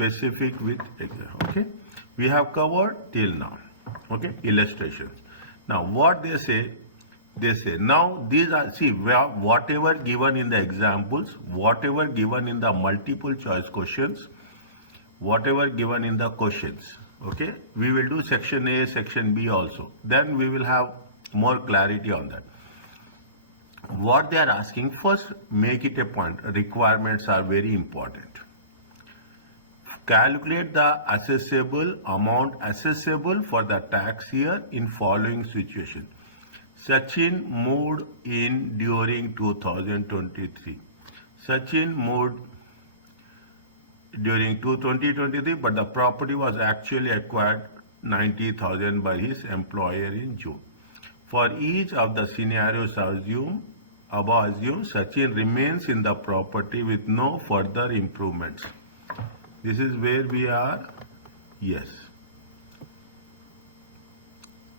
specific with example. Okay, we have covered till now. Okay, illustrations. Now what they say now these are, see, whatever given in the examples, whatever given in the multiple choice questions, whatever given in the questions. Okay, we will do section A, section B also, then we will have more clarity on that. What they are asking, first make it a point, requirements are very important. Calculate the assessable amount accessible for the tax year in following situation. Sachin moved in during 2023. Sachin moved during 2023, but the property was actually acquired 90,000 by his employer in June. For each of the scenarios assume Sachin remains in the property with no further improvements. This is where we are. Yes.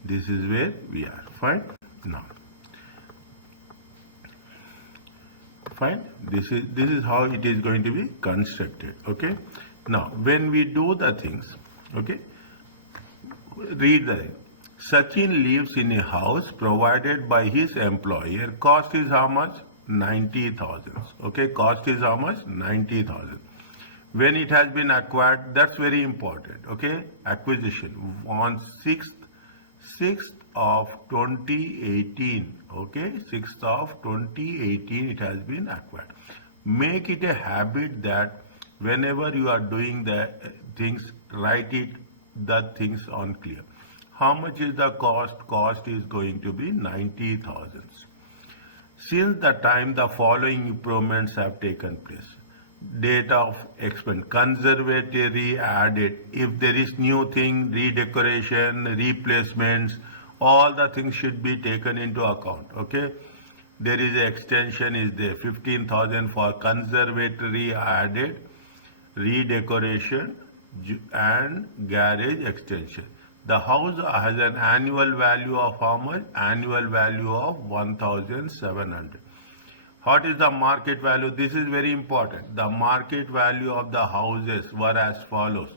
This is where we are. Fine. Now. Fine. This is how it is going to be constructed. Okay. Now, when we do the things, okay, read the thing. Sachin lives in a house provided by his employer. Cost is how much? 90,000. Okay, cost is how much? 90,000. When it has been acquired, that's very important. Okay, acquisition on 6th of 2018. Okay, 6th of 2018 it has been acquired. Make it a habit that whenever you are doing the things, write the things on clear. How much is the cost? Cost is going to be 90,000. Since the time the following improvements have taken place. Date of expense, conservatory added. If there is new thing, redecoration, replacements, all the things should be taken into account. Okay. There is an extension is there. 15,000 for conservatory added, redecoration and garage extension. The house has an annual value of how much? Annual value of 1,700. What is the market value? This is very important. The market value of the houses were as follows.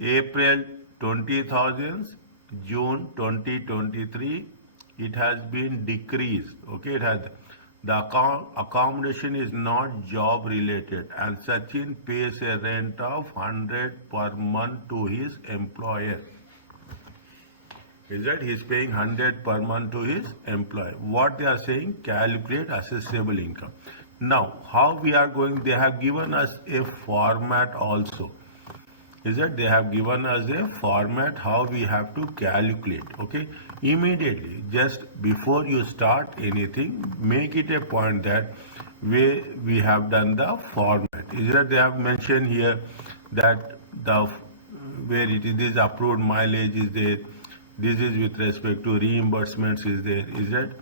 April 20,000, June 2023, it has been decreased. Okay, it has, the accommodation is not job related and Sachin pays a rent of 100 per month to his employer. Is that he is paying 100 per month to his employer. What they are saying, calculate assessable income. Now, how we are going, they have given us a format also. Is that they have given us a format how we have to calculate. Okay, immediately, just before you start anything, make it a point that we have done the format. Is that they have mentioned here that the where it is, this approved mileage is there. This is with respect to reimbursements is there. Is that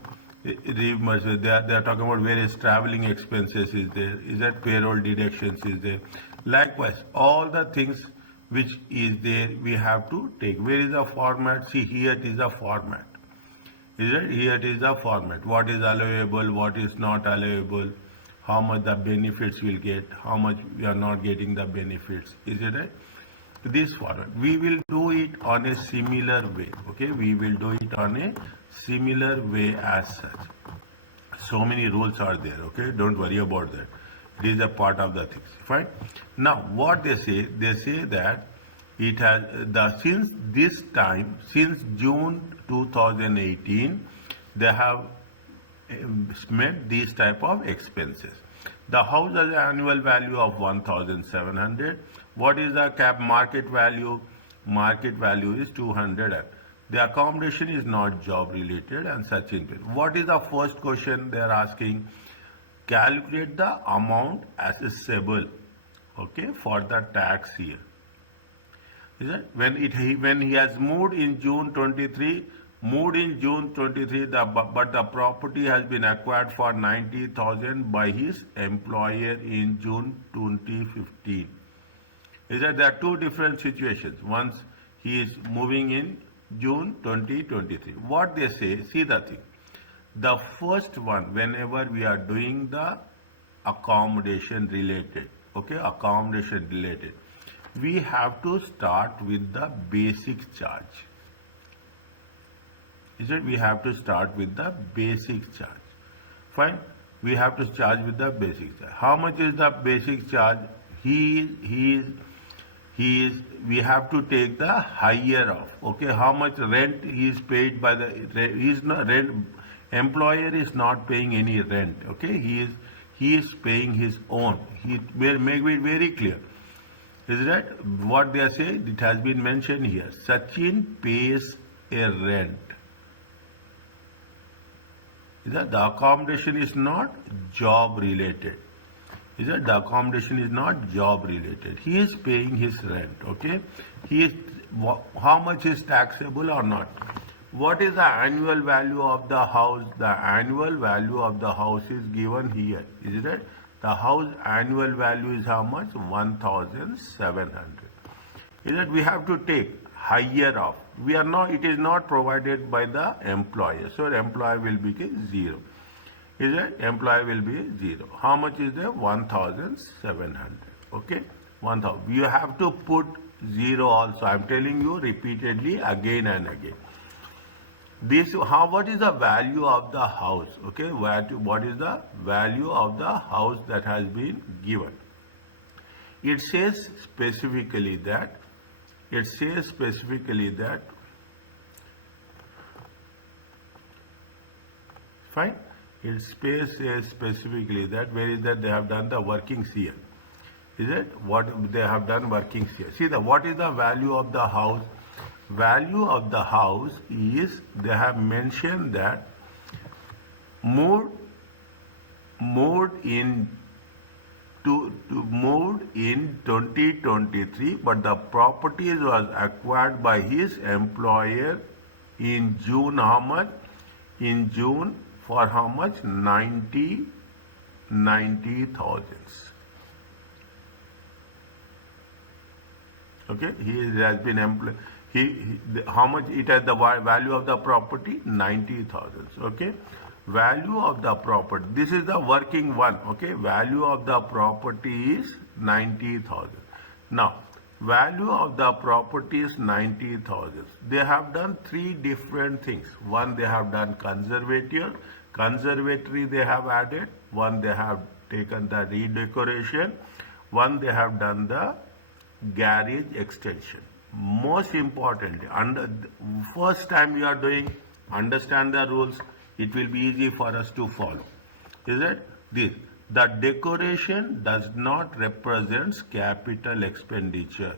reimbursement? They are talking about various traveling expenses is there. Is that payroll deductions is there? Likewise, all the things which is there we have to take. Where is the format? See, here it is the format. Is it? Here it is the format. What is allowable? What is not allowable? How much the benefits will get? How much we are not getting the benefits? Is it right? This format. We will do it on a similar way. Okay, we will do it on a similar way as such. So many rules are there. Okay, don't worry about that. It is a part of the things. Fine. Now, what they say that it has since this time, since June 2018, they have met these type of expenses. The house has an annual value of 1,700. What is the cap market value? Market value is 200. The accommodation is not job related and such in. What is the first question they are asking? Calculate the amount accessible, okay, for the tax year. Is it when he has moved in June 23? Moved in June 23, but the property has been acquired for 90,000 by his employer in June 2015. Is that there are two different situations. Once he is moving in June 2023. What they say, see the thing. The first one, whenever we are doing the accommodation related, okay, accommodation related, we have to start with the basic charge. Is it? We have to start with the basic charge. Fine. We have to charge with the basic charge. How much is the basic charge? We have to take the higher of. Okay. How much rent is paid by the, employer is not paying any rent. Okay. He is paying his own. He will make it very clear. Is that what they are saying? It has been mentioned here. Sachin pays a rent. Is that the accommodation is not job related? Is that the accommodation is not job related? He is paying his rent. Okay. He is, how much is taxable or not? What is the annual value of the house? The annual value of the house is given here. Is it? The house annual value is how much? 1,700. Is that we have to take higher of. We are not. It is not provided by the employer. So employer will be 0. Is it? Employer will be 0. How much is there? 1,700. Okay. 1,000. You have to put 0 also. I am telling you repeatedly again and again. This what is the value of the house? Okay, what is the value of the house that has been given? It says specifically that fine. It says specifically that where is that they have done the workings here. Is it? What they have done workings here. See what is the value of the house? Value of the house is, they have mentioned that moved in 2023, but the property was acquired by his employer in June. How much? In June for how much? 90,000. Okay, he has been employed. How much it has the value of the property? 90,000. Okay, value of the property. This is the working one. Okay, value of the property is 90,000. Now, value of the property is 90,000. They have done 3 different things. One, they have done conservatory they have added. One, they have taken the redecoration. One, they have done the garage extension. Most importantly, first time you are doing, understand the rules, it will be easy for us to follow. Is it? This. The decoration does not represent capital expenditure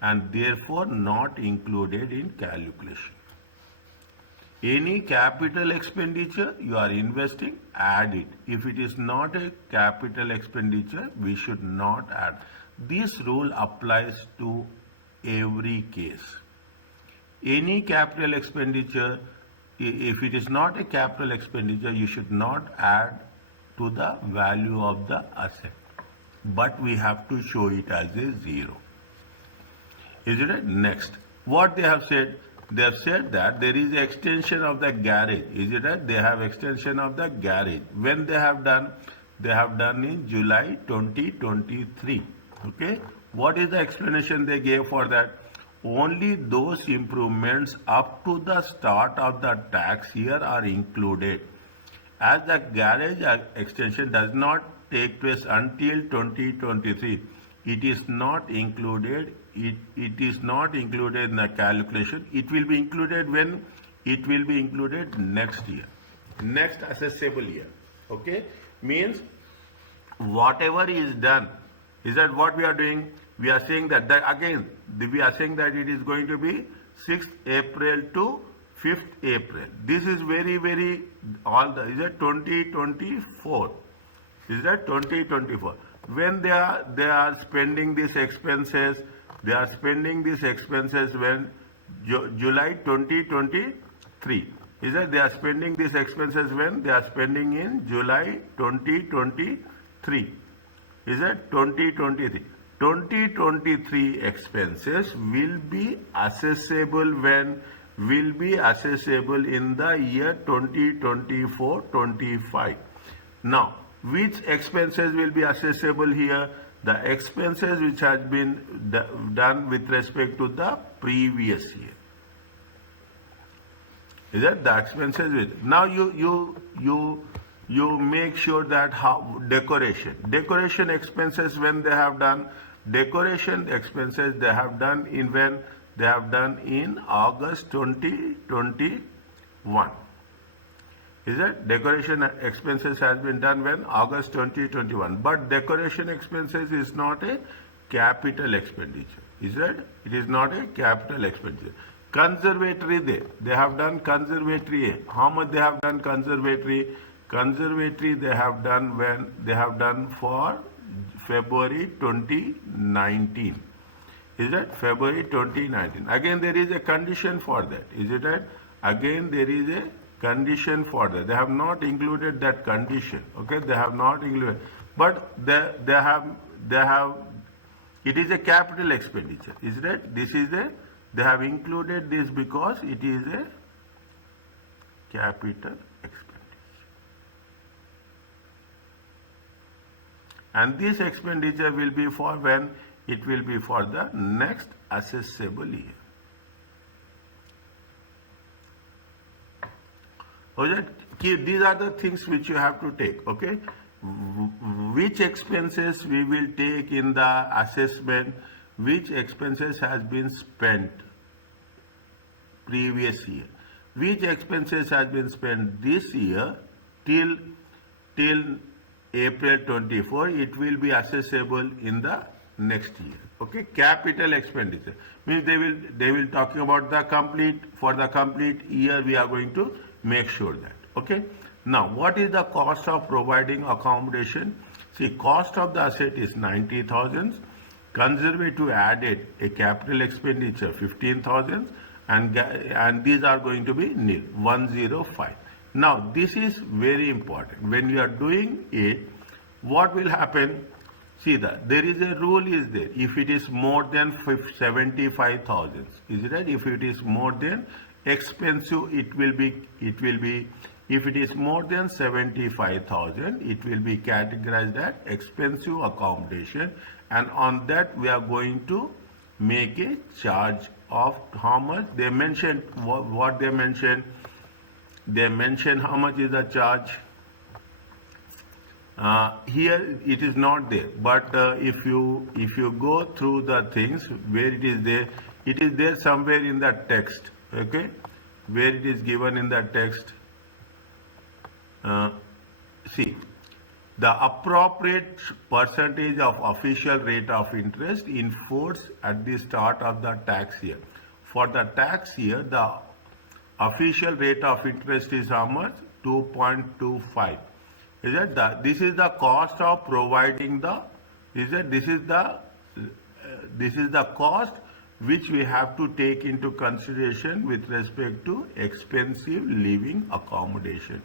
and therefore not included in calculation. Any capital expenditure you are investing, add it. If it is not a capital expenditure, we should not add. This rule applies to every case. Any capital expenditure, if it is not a capital expenditure, you should not add to the value of the asset, but we have to show it as a 0. Is it right? Next, what they have said? They have said that there is extension of the garage. Is it right? They have extension of the garage. When they have done? They have done in July 2023. Okay. What is the explanation they gave for that? Only those improvements up to the start of the tax year are included. As the garage extension does not take place until 2023, it is not included. It is not included in the calculation. It will be included when? It will be included next year. Next assessable year. Okay? Means whatever is done. Is that what we are doing? We are saying that again, we are saying that it is going to be 6th April to 5th April. This is very, very, is that 2024? Is that 2024? When they are spending these expenses, they are spending these expenses when? July 2023. Is that they are spending these expenses when? They are spending in July 2023. Is that 2023? 2023 expenses will be assessable when? Will be assessable in the year 2024-25. Now, which expenses will be assessable here? the expenses which has been done with respect to the previous year. Is that the expenses with? Now you make sure that how decoration expenses when they have done decoration expenses they have done in when they have done in August 2021. Is that decoration expenses has been done when August 2021, but decoration expenses is not a capital expenditure. Is that it is not a capital expenditure. Conservatory they have done conservatory. How much they have done conservatory? Conservatory they have done when they have done for February 2019. Is that February 2019? Again there is a condition for that. Is it right? Again there is a condition for that. They have not included that condition. Okay, they have not included, but they have it is a capital expenditure. Is that this is a they have included this because it is a capital expenditure, and this expenditure will be for when it will be for the next assessable year. Okay, these are the things which you have to take. Okay, which expenses we will take in the assessment, which expenses has been spent previous year, which expenses has been spent this year till April 24, it will be assessable in the next year. Okay, capital expenditure means they will talking about the complete year. We are going to make sure that. Okay, now what is the cost of providing accommodation? See, cost of the asset is 90,000. Conservative added a capital expenditure 15,000, and these are going to be nil 105. Now this is very important. When you are doing it, what will happen? See that there is a rule is there. If it is more than 75,000, is it right? If it is more than expensive, it will be if it is more than 75,000, it will be categorized as expensive accommodation, and on that we are going to make a charge of how much they mentioned. What they mentioned how much is the charge. Here it is not there, but if you go through the things where it is there somewhere in the text. Okay, where it is given in the text. See, the appropriate percentage of official rate of interest in force at the start of the tax year. For the tax year, the official rate of interest is how much? 2.25. Is that this is the cost of providing the? This is the cost which we have to take into consideration with respect to expensive living accommodation.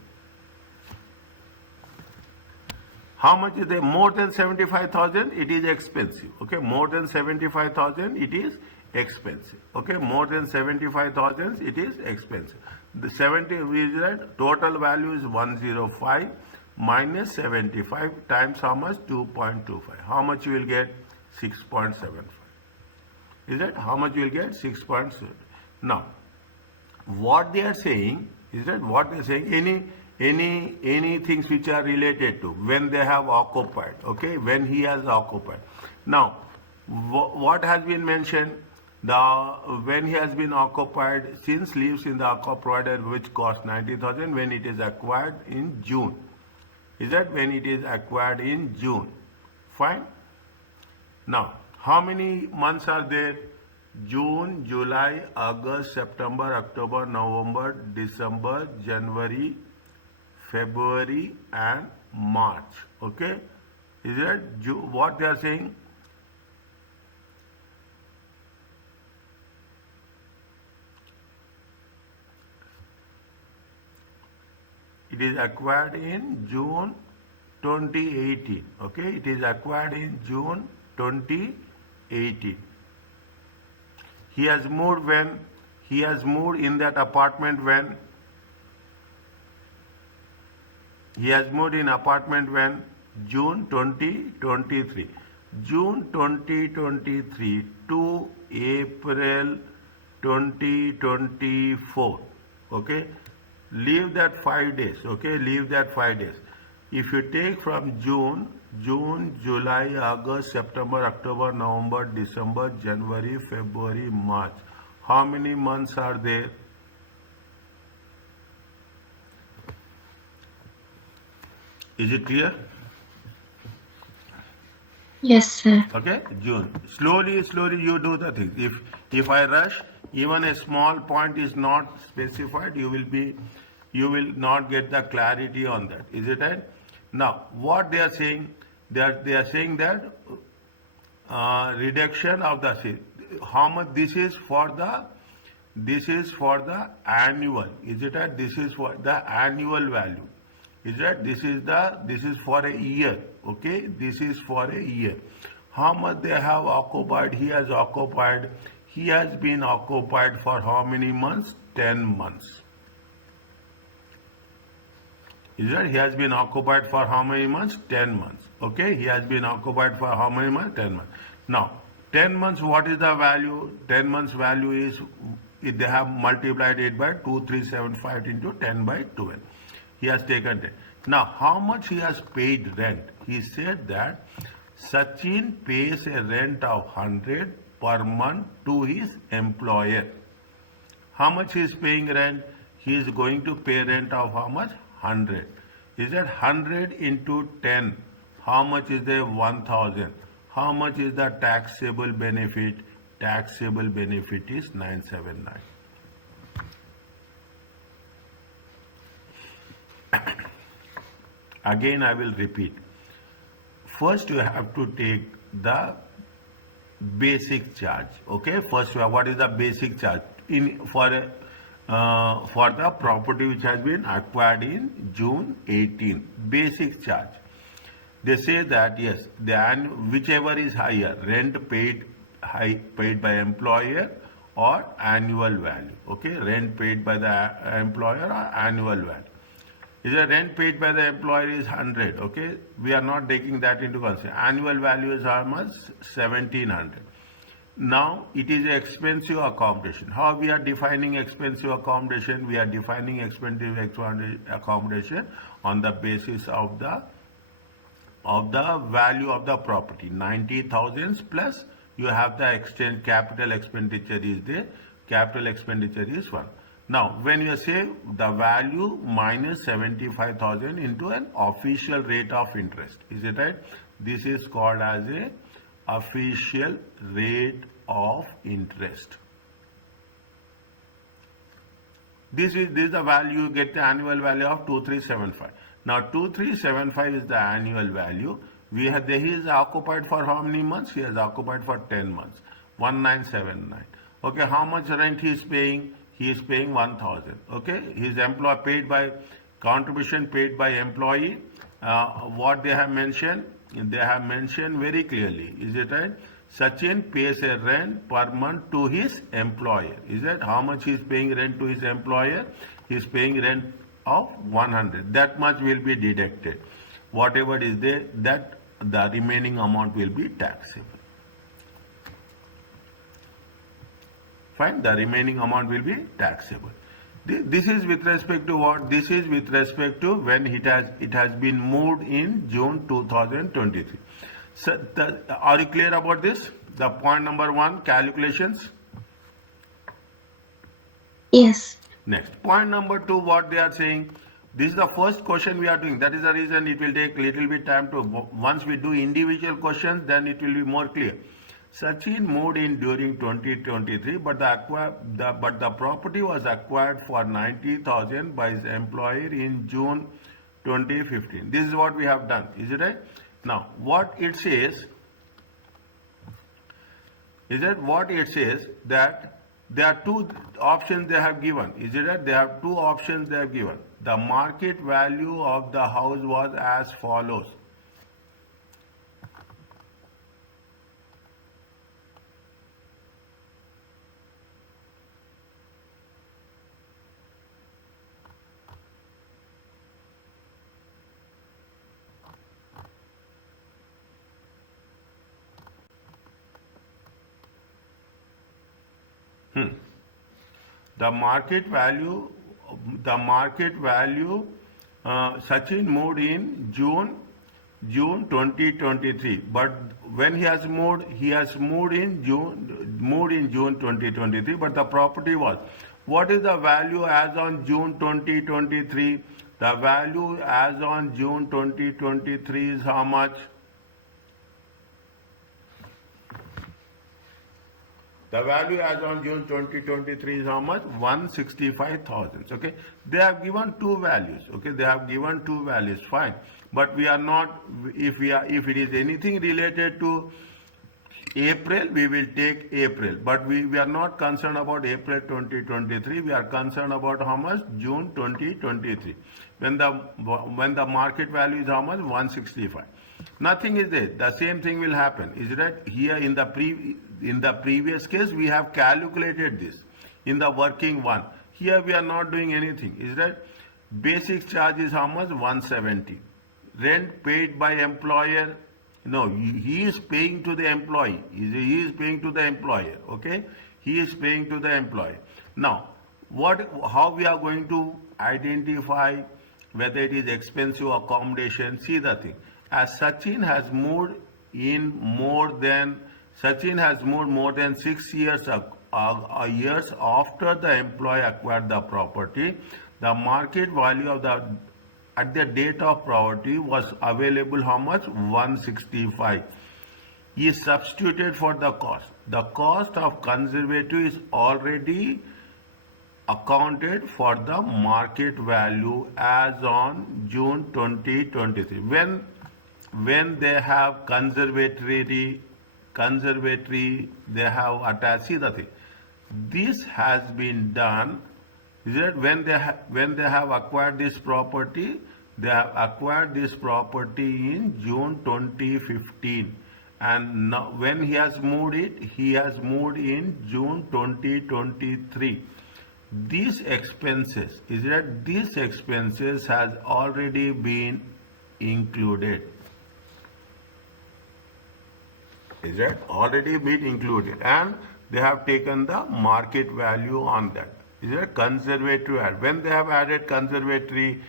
How much is there? More than 75,000, it is expensive. Okay, more than 75,000, it is expensive. Okay, more than 75,000, it is expensive. The 70 is that total value is 105 minus 75 times how much? 2.25. How much you will get? 6.75. Is that how much you will get? 6.7. Now, what they are saying is that what they are saying, any things which are related to when they have occupied. Okay, when he has occupied. Now, what has been mentioned? When he has been occupied, since lives in the ACCA provider which cost 90,000 when it is acquired in June. Is that when it is acquired in June? Fine. Now, how many months are there? June, July, August, September, October, November, December, January, February and March. Okay, is that what they are saying? It is acquired in June 2018. Okay, it is acquired in June 2018. He has moved when? He has moved in that apartment when? He has moved in apartment when? June 2023. June 2023 to April 2024. Okay, leave that 5 days. Okay, leave that 5 days. If you take from June, July, August, September, October, November, December, January, February, March, how many months are there? Is it clear? Yes, sir. Okay, June. Slowly you do the thing. If I rush, even a small point is not specified, you will not get the clarity on that. Is it right? Now, what they are saying, they are saying that reduction of the how much this is for the annual. Is it right? This is for the annual value. Is that this is for a year. Okay, this is for a year. How much they have occupied? He has been occupied for how many months? 10 months. Is that he has been occupied for how many months? 10 months. Okay, he has been occupied for how many months? 10 months. Now, 10 months, what is the value? 10 months value is, if they have multiplied it by 2375 into 10 by 12. He has taken it. Now, how much he has paid rent? He said that Sachin pays a rent of 100 per month to his employer. How much he is paying rent? He is going to pay rent of how much? 100. Is that 100 into 10? How much is the 1000? How much is the taxable benefit? Taxable benefit is 979. Again, I will repeat. First, you have to take the basic charge. Okay, first, what is the basic charge for the property which has been acquired in June 18? Basic charge. They say that yes, whichever is higher, rent paid by employer or annual value. Okay, rent paid by the employer or annual value. Is a rent paid by the employer is 100. Okay, we are not taking that into consideration. Annual value is how much? 1700. Now it is expensive accommodation. How we are defining expensive accommodation? We are defining expensive accommodation on the basis of the value of the property. 90,000 plus you have the capital expenditure is there. Capital expenditure is 1. Now, when you say the value minus 75,000 into an official rate of interest, is it right? This is called as a official rate of interest. This is the value, you get the annual value of 2375. Now 2375 is the annual value. He is occupied for how many months? He is occupied for 10 months. 1979. Okay, how much rent he is paying? He is paying 1000. Okay, his employer paid by contribution paid by employee. What they have mentioned? They have mentioned very clearly. Is it right? Sachin pays a rent per month to his employer. Is that how much he is paying rent to his employer? He is paying rent of 100. That much will be deducted. Whatever is there, that the remaining amount will be taxable. Fine, the remaining amount will be taxable. This is with respect to what? This is with respect to when it has been moved in June 2023. So, are you clear about this? The point number 1, calculations. Yes. Next, point number 2, what they are saying. This is the first question we are doing. That is the reason it will take little bit time to. Once we do individual questions, then it will be more clear. Sachin moved in during 2023, but the property was acquired for 90,000 by his employer in June 2015. This is what we have done. Is it right? Now, what it says is that there are two options they have given. Is it right? They have two options they have given. The market value of the house was as follows. The market value, Sachin moved in June 2023. But when he has moved in June 2023. But the property was, what is the value as on June 2023? The value as on June 2023 is how much? The value as on June 2023 is how much? 165,000. Okay. They have given two values. Okay. They have given two values. Fine. But we are not, if it is anything related to April, we will take April. But we are not concerned about April 2023. We are concerned about how much? June 2023. When the market value is how much? 165. Nothing is there. The same thing will happen. Is it right? Here in the previous case, we have calculated this in the working one. Here we are not doing anything. Is that basic charge is how much? 170. Rent paid by employer. No, he is paying to the employee. He is paying to the employer. Okay, he is paying to the employer. Now, how we are going to identify whether it is expensive accommodation? See the thing. As Sachin has moved more than 6 years after the employee acquired the property, the market value of at the date of property was available how much? 165. He is substituted for the cost. The cost of conservative is already accounted for the market value as on June 2023. When they have conservatory, they have attached. See the thing. This has been done. Is that when they have acquired this property? They have acquired this property in June 2015, and now when he has moved in June 2023. These expenses, has already been included. Is that already been included, and they have taken the market value on that. Is that conservatory add? When they have added conservatory,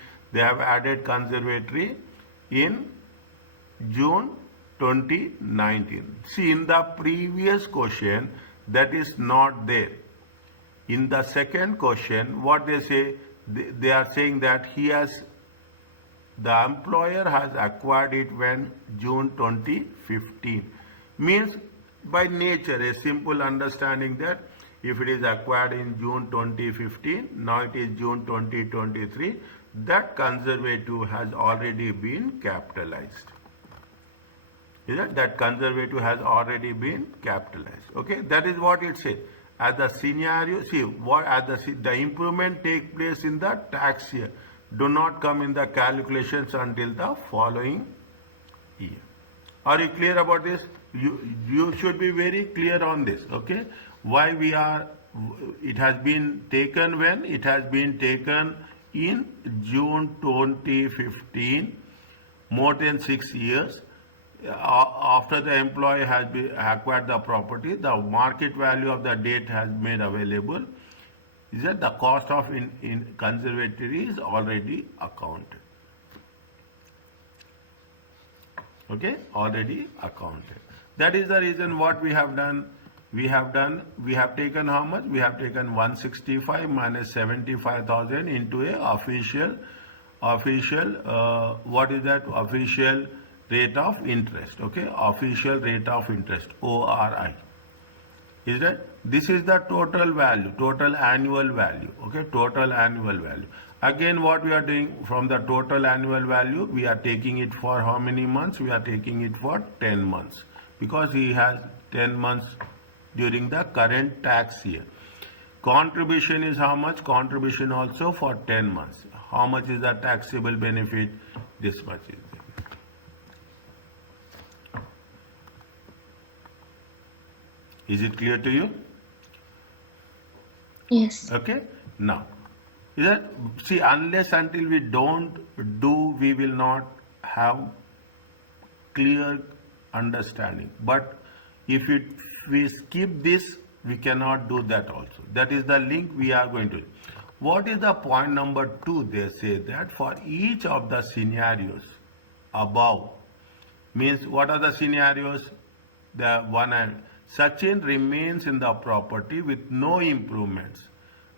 in June 2019. See, in the previous question, that is not there. In the second question, what they say, they are saying that the employer has acquired it when June 2015. Means by nature, a simple understanding that if it is acquired in June 2015, now it is June 2023, that conservative has already been capitalized. Is that conservative has already been capitalized? Okay, that is what it says. As the scenario, see what the improvement take place in the tax year do not come in the calculations until the following year. Are you clear about this? You should be very clear on this. Okay, why it has been taken when? It has been taken in June 2015, more than 6 years. After the employee has acquired the property, the market value of the date has made available. Is that the cost of in conservatory is already accounted. Okay, already accounted. That is the reason what we have done. We have taken how much? We have taken 165 minus 75,000 into a official what is that? Official rate of interest. Okay, official rate of interest, ORI. Is that this is the total value, total annual value. Okay, total annual value. Again, what we are doing from the total annual value, we are taking it for how many months? We are taking it for 10 months because he has 10 months during the current tax year. Contribution is how much? Contribution also for 10 months. How much is the taxable benefit? This much is there. Is it clear to you? Yes. Okay. Now, see, unless until we don't do, we will not have clear understanding. But if we skip this We cannot do that also. That is the link we are going to. What is the point number 2? They say that for each of the scenarios above, means what are the scenarios? The one and Sachin remains in the property with no improvements.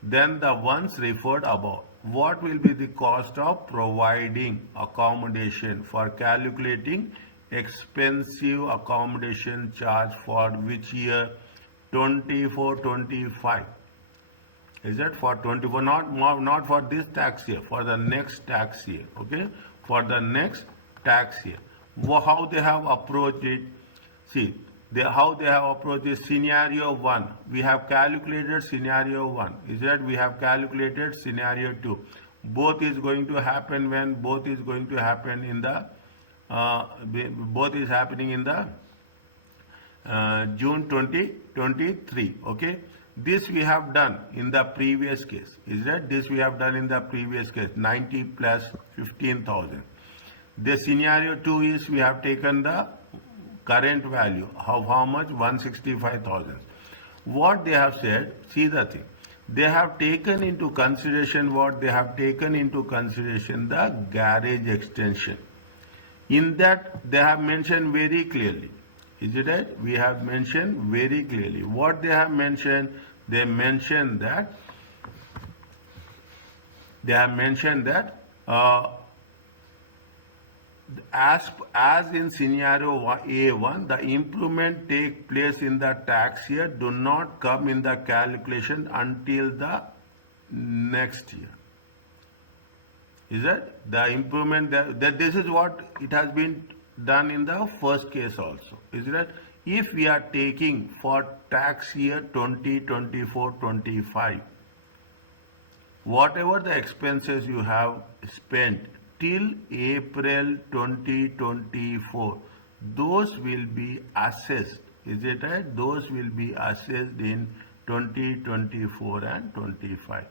Then the ones referred above. What will be the cost of providing accommodation for calculating expensive accommodation charge for which year? 24-25. Is that for 24? Not for this tax year, for the next tax year. Okay, for the next tax year. How they have approached it? See, how they have approached this scenario 1. We have calculated scenario 1. Is that we have calculated scenario 2. Both is going to happen when? Both is going to happen in the both is happening in the June 2023. Okay, this we have done in the previous case. Is that this we have done in the previous case? 90 plus 15,000. The scenario 2 is we have taken the current value of how much? 165,000. What they have said, see the thing, they have taken into consideration what? They have taken into consideration the garage extension. In that they have mentioned very clearly. Is it right? We have mentioned very clearly. What they have mentioned? They mentioned that as in scenario A1, the improvement take place in the tax year do not come in the calculation until the next year. Is that the improvement that this is what it has been done in the first case also. Is that if we are taking for tax year 2024-25, whatever the expenses you have spent till April 2024, those will be assessed. Is it right? Those will be assessed in 2024 and 25.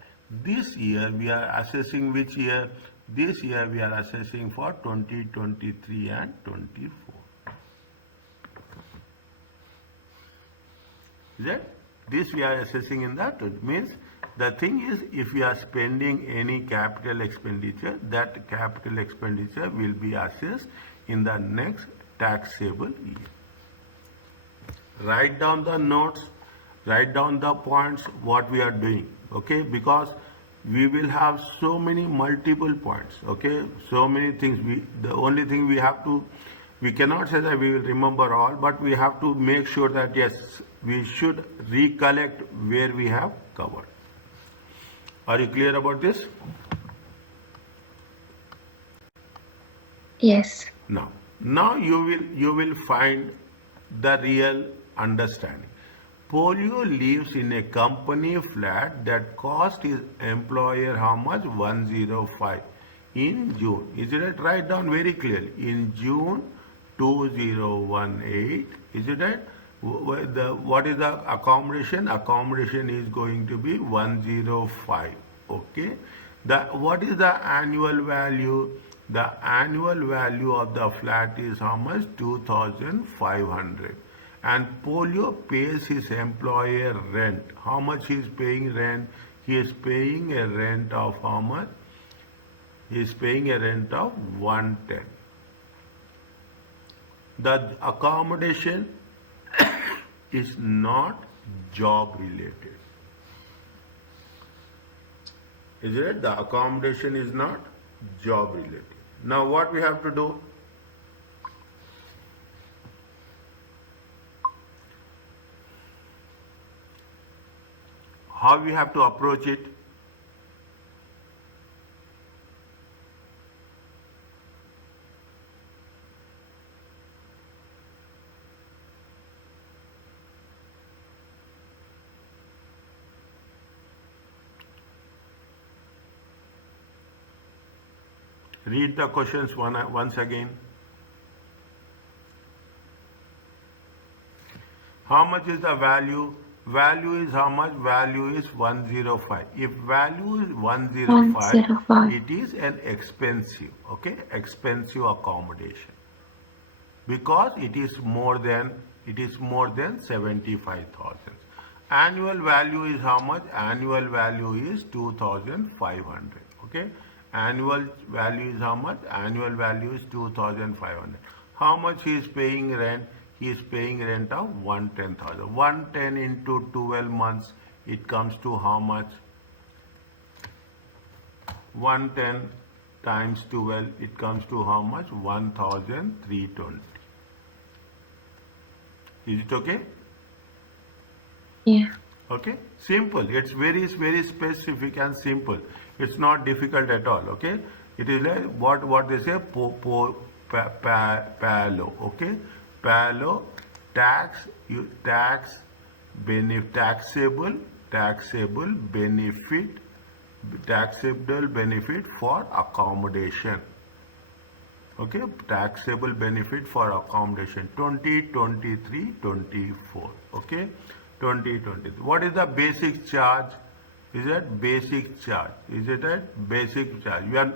This year we are assessing which year? This year we are assessing for 2023 and 24. Is that? This we are assessing in that. Means the thing is, if we are spending any capital expenditure, that capital expenditure will be assessed in the next taxable year. Write down the notes, write down the points, what we are doing. Okay, because we will have so many multiple points. Okay, so many things. The only thing we cannot say that we will remember all, but we have to make sure that yes, we should recollect where we have covered. Are you clear about this? Yes. Now you will find the real understanding. Polio lives in a company flat that cost his employer how much? 105 in June. Is it right? Write down very clearly. In June 2018. Is it right? What is the accommodation? Accommodation is going to be 105. Okay. What is the annual value? The annual value of the flat is how much? 2,500. And Polio pays his employer rent. How much he is paying rent? He is paying a rent of how much? He is paying a rent of 110. The accommodation is not job related. Is it? The accommodation is not job related. Now what we have to do? How we have to approach it? Read the questions once again. How much is the value? Value is how much? Value is 105. If value is 105, 105. it is an expensive, okay, expensive accommodation, because it is more than 75,000. Annual value is how much? Annual value is 2,500. Okay. Annual value is how much? Annual value is 2,500. How much he is paying rent? He is paying rent of 110,000. 110 into 12 months, it comes to how much? 110 times 12, it comes to how much? 1,320. Is it okay? Yeah. Okay, simple. It's very specific and simple. It's not difficult at all. Okay, it is like what they say palo. Okay, palo tax taxable benefit for accommodation. Okay, taxable benefit for accommodation 2023-24. Okay, 2020. What is the basic charge? Is that basic charge? Is it a basic charge? You are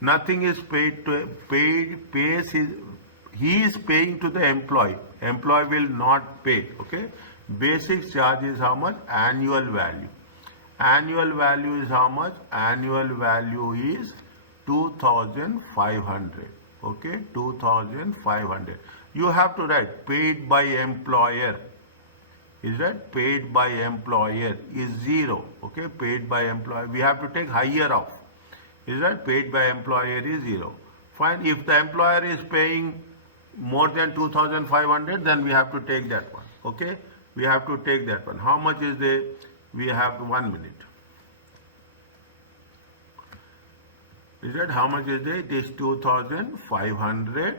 nothing is paid to pays his, he is paying to the employee. Employee will not pay. Okay, basic charge is how much? Annual value. Annual value is how much? Annual value is 2,500. Okay, 2,500. You have to write paid by employer. Is that paid by employer is 0. Okay, paid by employer. We have to take higher off. Is that paid by employer is 0. Fine. If the employer is paying more than 2,500, then we have to take that one. Okay, we have to take that one. How much is the? We have 1 minute. Is that how much is it? It is 2,500.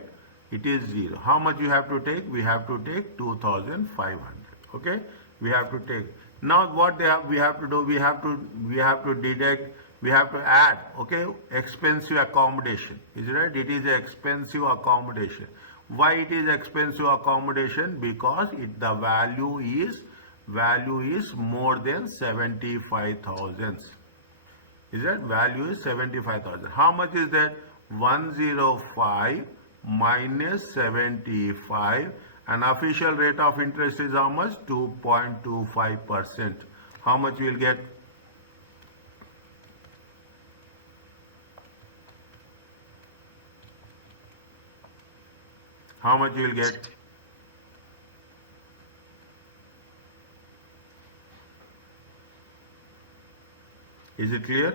It is 0. How much you have to take? We have to take 2,500. Okay, we have to take. Now what we have to do? We have to deduct. We have to add. Okay, expensive accommodation. Is it right? It is expensive accommodation. Why it is expensive accommodation? Because the value is more than 75,000. Is that value is 75,000? How much is that? 105 minus 75, and official rate of interest is how much? 2.25%. How much you will get? How much you will get? Is it clear?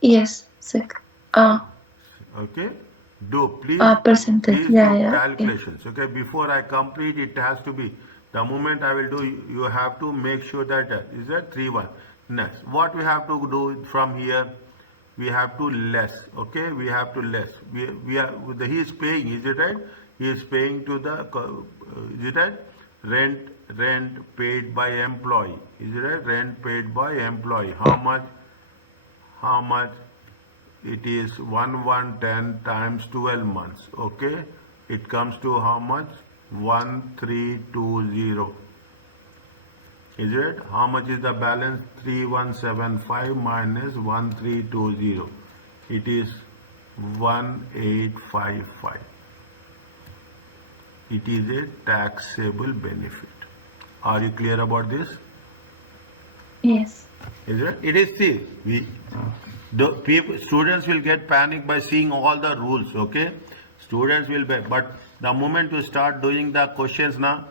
Yes, sir. Okay. Please Percentage. do Yeah. calculations. Okay. Before I complete, it has to be the moment I will do. You have to make sure that is that 3-1. Next, what we have to do from here? We have to less. Okay. We have to less. He is paying. Is it right? He is paying to the. Is it right? Rent paid by employee. Is it right? Rent paid by employee. How much? How much? It is 110 times 12 months. Okay, it comes to how much? 1320. Is it? How much is the balance? 3175 minus 1320. It is 1855. It is a taxable benefit. Are you clear about this? Yes. Is it? It is. See, students will get panic by seeing all the rules. Okay, students will be. But the moment you start doing the questions now,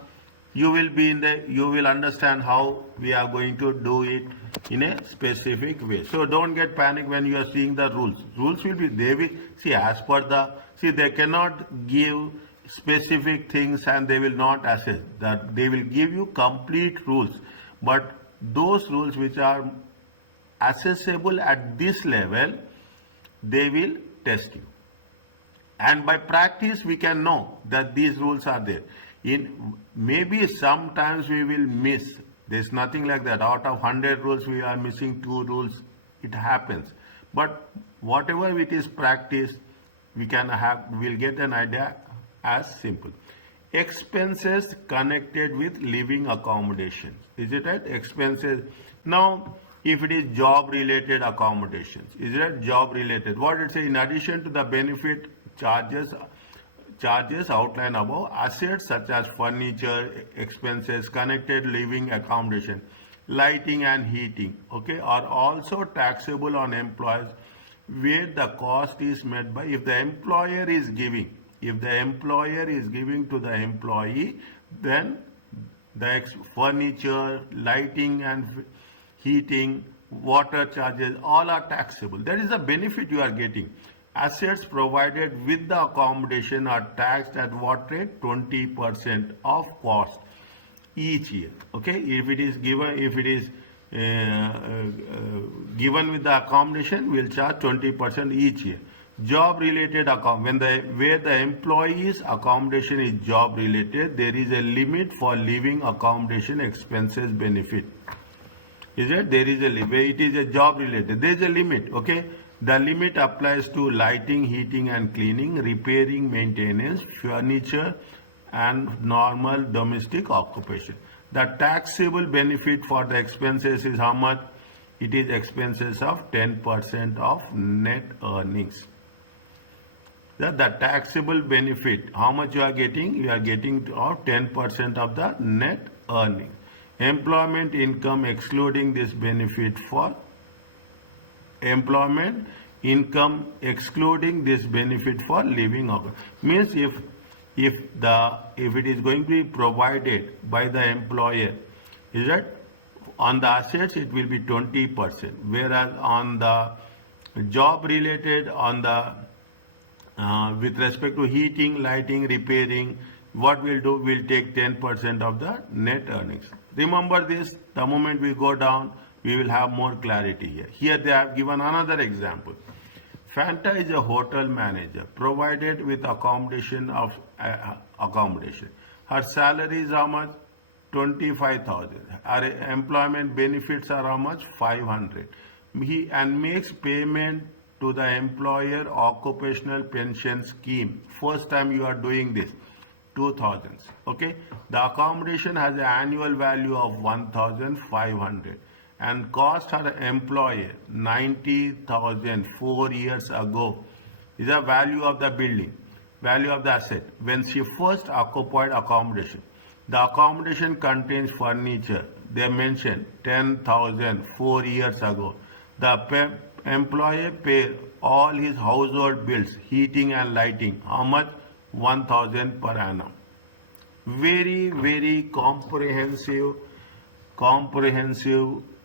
you will understand how we are going to do it in a specific way. So don't get panic when you are seeing the rules. Rules will be. They will see as per the. See, they cannot give specific things and they will not assess that. They will give you complete rules, but those rules which are accessible at this level, they will test you, and by practice we can know that these rules are there. In maybe sometimes we will miss. There's nothing like that. Out of 100 rules we are missing 2 rules. It happens, but whatever it is practice, we'll get an idea. As simple expenses connected with living accommodations. Is it right? Expenses. Now if it is job related accommodations, is it job related? What it say? In addition to the benefit charges charges outlined above, assets such as furniture, expenses, connected living accommodation, lighting and heating, okay, are also taxable on employees where the cost is met by, if the employer is giving to the employee, then the furniture, lighting and heating, water charges, all are taxable. That is the benefit you are getting. Assets provided with the accommodation are taxed at what rate? 20% of cost each year. Okay, if it is given with the accommodation, we'll charge 20% each year. Job related account, where the employee's accommodation is job related, there is a limit for living accommodation expenses benefit. Is it? There is a limit. It is a job related. There is a limit. Okay. The limit applies to lighting, heating and cleaning, repairing, maintenance, furniture and normal domestic occupation. The taxable benefit for the expenses is how much? It is expenses of 10% of net earnings. The taxable benefit, how much you are getting? You are getting of 10% of the net earnings. Employment income excluding this benefit for living means if it is going to be provided by the employer, is that on the assets it will be 20%, whereas on the job related, on the with respect to heating, lighting, repairing, what we'll do, we'll take 10% of the net earnings. Remember this, the moment we go down, we will have more clarity here. Here they have given another example. Fanta is a hotel manager provided with accommodation. Her salary is how much? 25,000. Her employment benefits are how much? 500. And makes payment to the employer occupational pension scheme. First time you are doing this. 2,000. Okay. The accommodation has an annual value of 1,500 and cost her employer 90,000 4 years ago. Is the value of the building, value of the asset when she first occupied accommodation. The accommodation contains furniture. They mentioned 10,000 4 years ago. The employer paid all his household bills, heating and lighting. How much? 1,000 per annum. Very, very comprehensive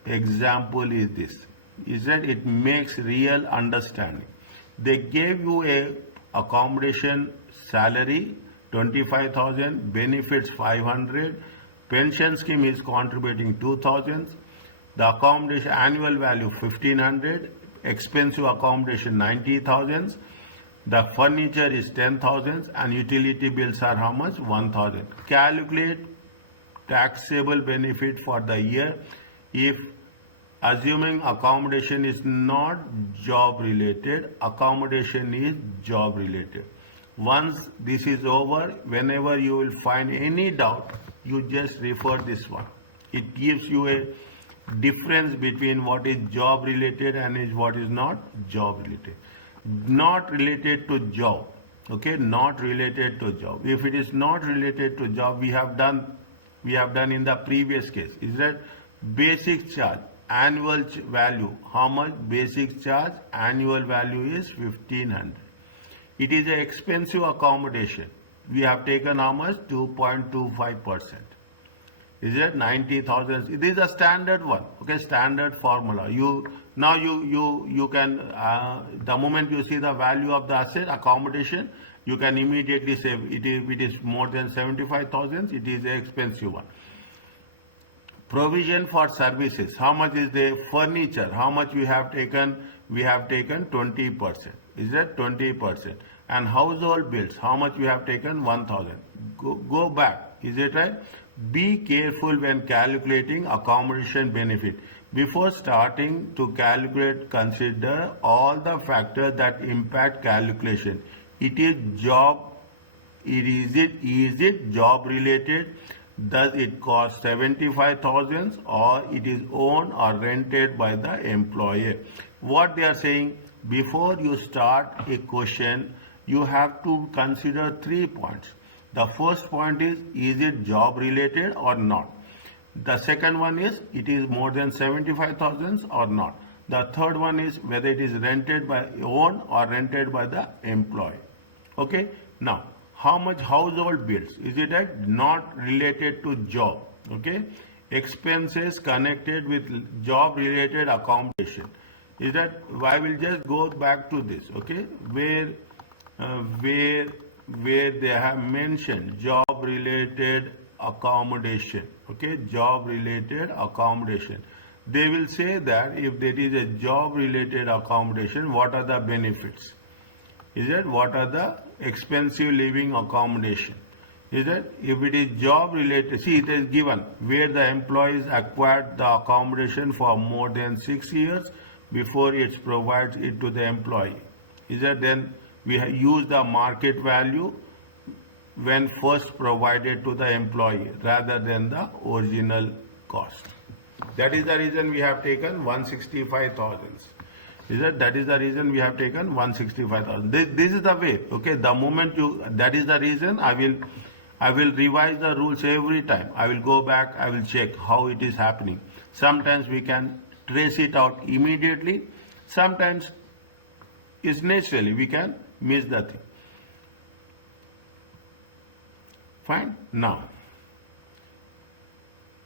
example is this. Is that it makes real understanding. They gave you a accommodation salary 25,000, benefits 500, pension scheme is contributing 2,000, the accommodation annual value 1,500, expensive accommodation 90,000, the furniture is 10,000 and utility bills are how much? 1,000. Calculate taxable benefit for the year if assuming accommodation is not job related, accommodation is job related. Once this is over, whenever you will find any doubt, you just refer this one. It gives you a difference between what is job related and what is not job related. Not related to job. Okay, not related to job. If it is not related to job, we have done in the previous case. Is that basic charge, annual value? How much? Basic charge, annual value is 1,500. It is an expensive accommodation. We have taken how much? 2.25%. Is it 90,000? It is a standard one. Okay, standard formula. You can the moment you see the value of the asset accommodation, you can immediately say it is more than 75,000. It is an expensive one. Provision for services. How much is the furniture? How much we have taken? We have taken 20%. Is that 20%? And household bills. How much we have taken? 1,000. Go back. Is it right? Be careful when calculating accommodation benefit. Before starting to calculate, consider all the factors that impact calculation. Is it job related? Does it cost 75,000 or it is owned or rented by the employer? What they are saying, before you start a question, you have to consider 3 points. The first point is it job related or not? The second one is, it is more than 75,000 or not? The third one is whether it is rented by own or rented by the employee. Okay. Now, how much household bills? Is it not related to job? Okay. Expenses connected with job related accommodation. Is that, I will just go back to this, okay, where they have mentioned job related accommodation, okay, job related accommodation. They will say that if there is a job related accommodation, what are the benefits? Is that, what are the expensive living accommodation? Is that, if it is job related, see, it is given where the employees acquired the accommodation for more than 6 years before it provides it to the employee. Is that, then we use the market value when first provided to the employee rather than the original cost. That is the reason we have taken 165,000. Is that is the reason we have taken 165,000. This is the way, okay. The moment you, that is the reason I will revise the rules every time. I will go back, I will check how it is happening. Sometimes we can trace it out immediately. Sometimes it's naturally we can miss the thing. Fine. Now,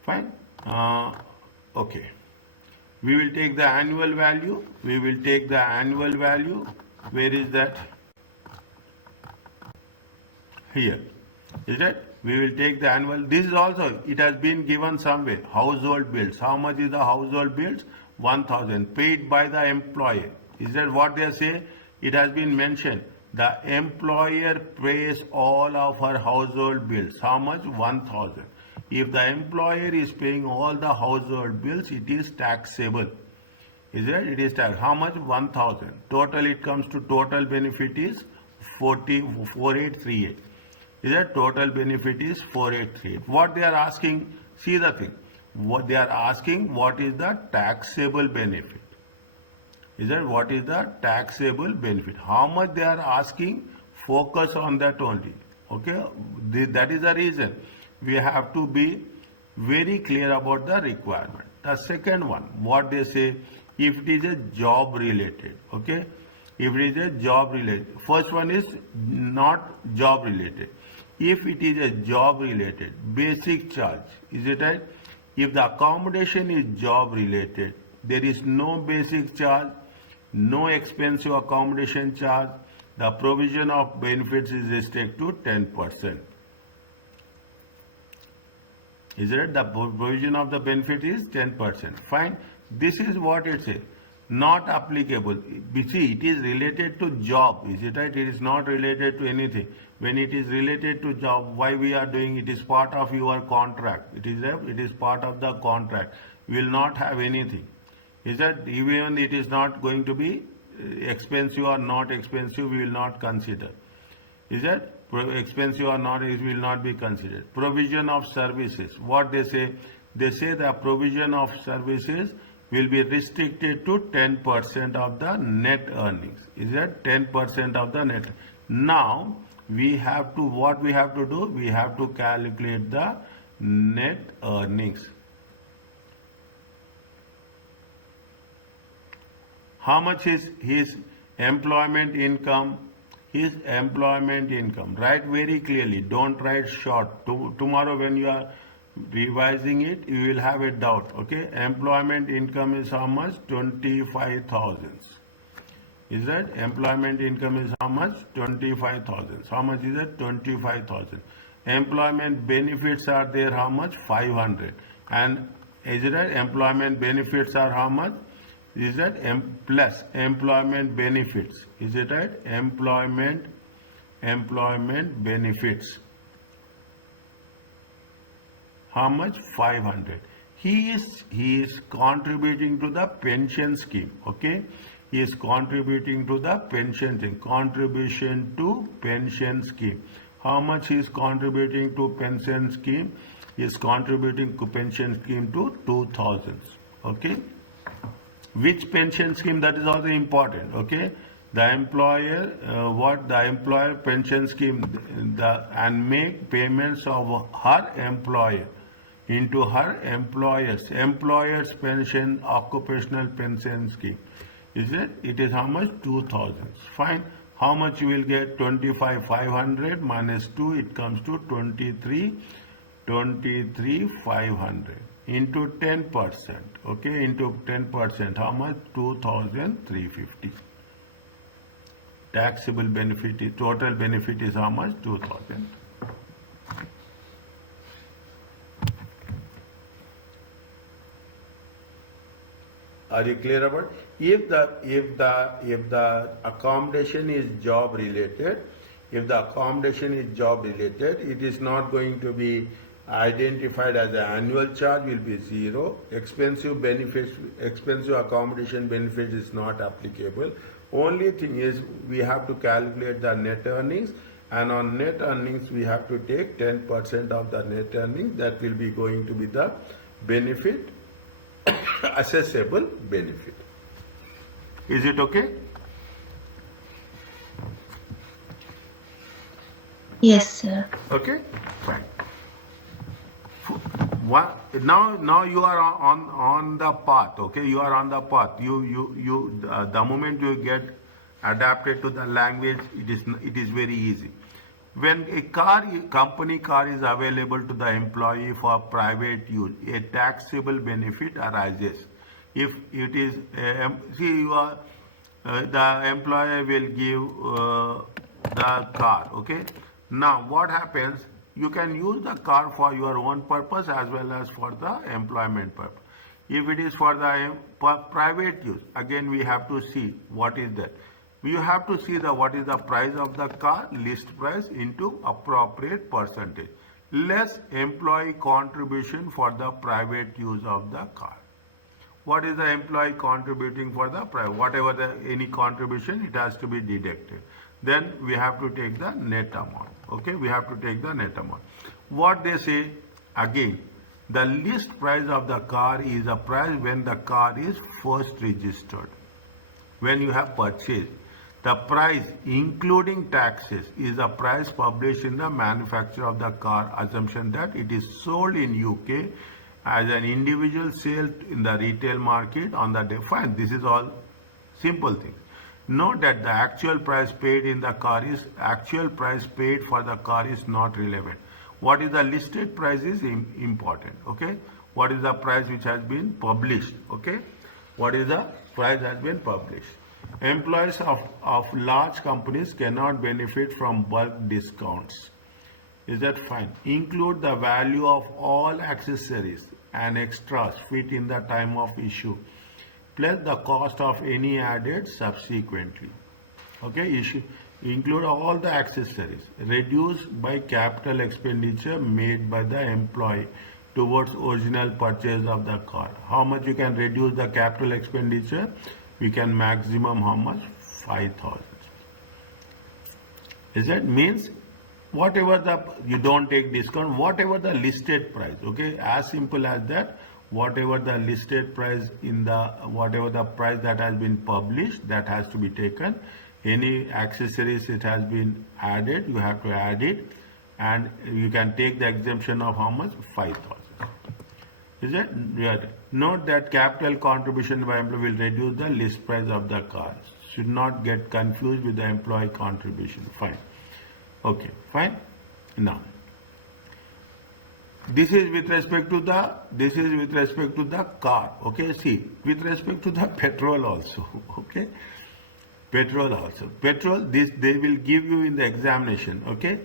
fine. Okay. We will take the annual value. We will take the annual value. Where is that? Here. Is that? We will take the annual. This is also, it has been given somewhere. Household bills. How much is the household bills? 1,000. Paid by the employer. Is that what they say? It has been mentioned. The employer pays all of her household bills. How much? 1,000. If the employer is paying all the household bills, it is taxable. Is it? It is tax. How much? 1,000. Total, it comes to total benefit is 4838. Is that total benefit is 4838. What they are asking, see the thing. What they are asking, what is the taxable benefit? Is that, what is the taxable benefit? How much they are asking? Focus on that only. Okay, that is the reason we have to be very clear about the requirement. The second one, what they say, if it is a job related, okay, if it is a job related. First one is not job related. If it is a job related, basic charge, is it right? If the accommodation is job related, there is no basic charge, no expensive accommodation charge. The provision of benefits is restricted to 10%. Is it? The provision of the benefit is 10%. Fine. This is what it says. Not applicable. See, it is related to job. Is it right? It is not related to anything. When it is related to job, why we are doing it is part of your contract. It is part of the contract. We will not have anything. Is that, even it is not going to be expensive or not expensive, we will not consider. Is that expensive or not, it will not be considered. Provision of services. What they say? They say the provision of services will be restricted to 10% of the net earnings. Is that 10% of the net? Now we have to, what we have to do? We have to calculate the net earnings. How much is his employment income? His employment income. Write very clearly. Don't write short. Tomorrow when you are revising it, you will have a doubt. Okay. Employment income is how much? 25,000. Is that? Employment income is how much? 25,000. How much is it? 25,000. Employment benefits are there. How much? 500. And is it right? Employment benefits are how much? Is that plus employment benefits? Is it right? Employment benefits. How much? 500. He is contributing to the pension scheme. Okay, he is contributing to the pension thing. Contribution to pension scheme. How much he is contributing to pension scheme? He is contributing to pension scheme to 2,000. Okay. Which pension scheme? That is also important. Okay. The employer, what the employer pension scheme, and make payments of her employer into her employer's pension, occupational pension scheme. Is it? It is how much? 2000. Fine. How much you will get? 25,500 minus 2, it comes to 23,500 into 10%. Okay, into 10%. How much? 2,350. Taxable benefit is, total benefit is how much? 2,000. Are you clear about? If the accommodation is job related, it is not going to be identified as an annual charge, will be zero. Expensive accommodation benefit is not applicable. Only thing is we have to calculate the net earnings, and on net earnings we have to take 10% of the net earnings. That will be going to be the benefit, assessable benefit. Is it okay? Yes, sir. Okay, fine. Now you are on the path. Okay, you are on the path. The moment you get adapted to the language, it is very easy. When a company car is available to the employee for private use, a taxable benefit arises. If it is, the employer will give the car. Okay. Now what happens? You can use the car for your own purpose as well as for the employment purpose. If it is for the private use, again we have to see what is that. You have to see what is the price of the car, list price, into appropriate percentage, less employee contribution for the private use of the car. What is the employee contributing for the private? Whatever any contribution, it has to be deducted. Then we have to take the net amount. Okay, we have to take the net amount. What they say, again, the list price of the car is a price when the car is first registered. When you have purchased, the price including taxes is a price published in the manufacturer of the car, assumption that it is sold in UK as an individual sale in the retail market on the day. Fine, this is all simple things. Note that the actual price paid for the car is not relevant. What is the listed price is important. Okay, what is the price which has been published? Okay, what is the price has been published? Employees of large companies cannot benefit from bulk discounts. Is that fine? Include the value of all accessories and extras fit in the time of issue, plus the cost of any added subsequently. Okay, include all the accessories reduced by capital expenditure made by the employee towards original purchase of the car. How much you can reduce the capital expenditure? We can maximum how much? 5,000. Is that means whatever you don't take discount, whatever the listed price. Okay, as simple as that. Whatever the listed price whatever the price that has been published, that has to be taken. Any accessories it has been added, you have to add it, and you can take the exemption of how much? 5,000. Is it? Note that capital contribution by employee will reduce the list price of the car. Should not get confused with the employee contribution. Fine. Okay, fine. Now, this is with respect to the car. Okay, see, with respect to the petrol also. Okay, petrol also. Petrol, this they will give you in the examination. Okay,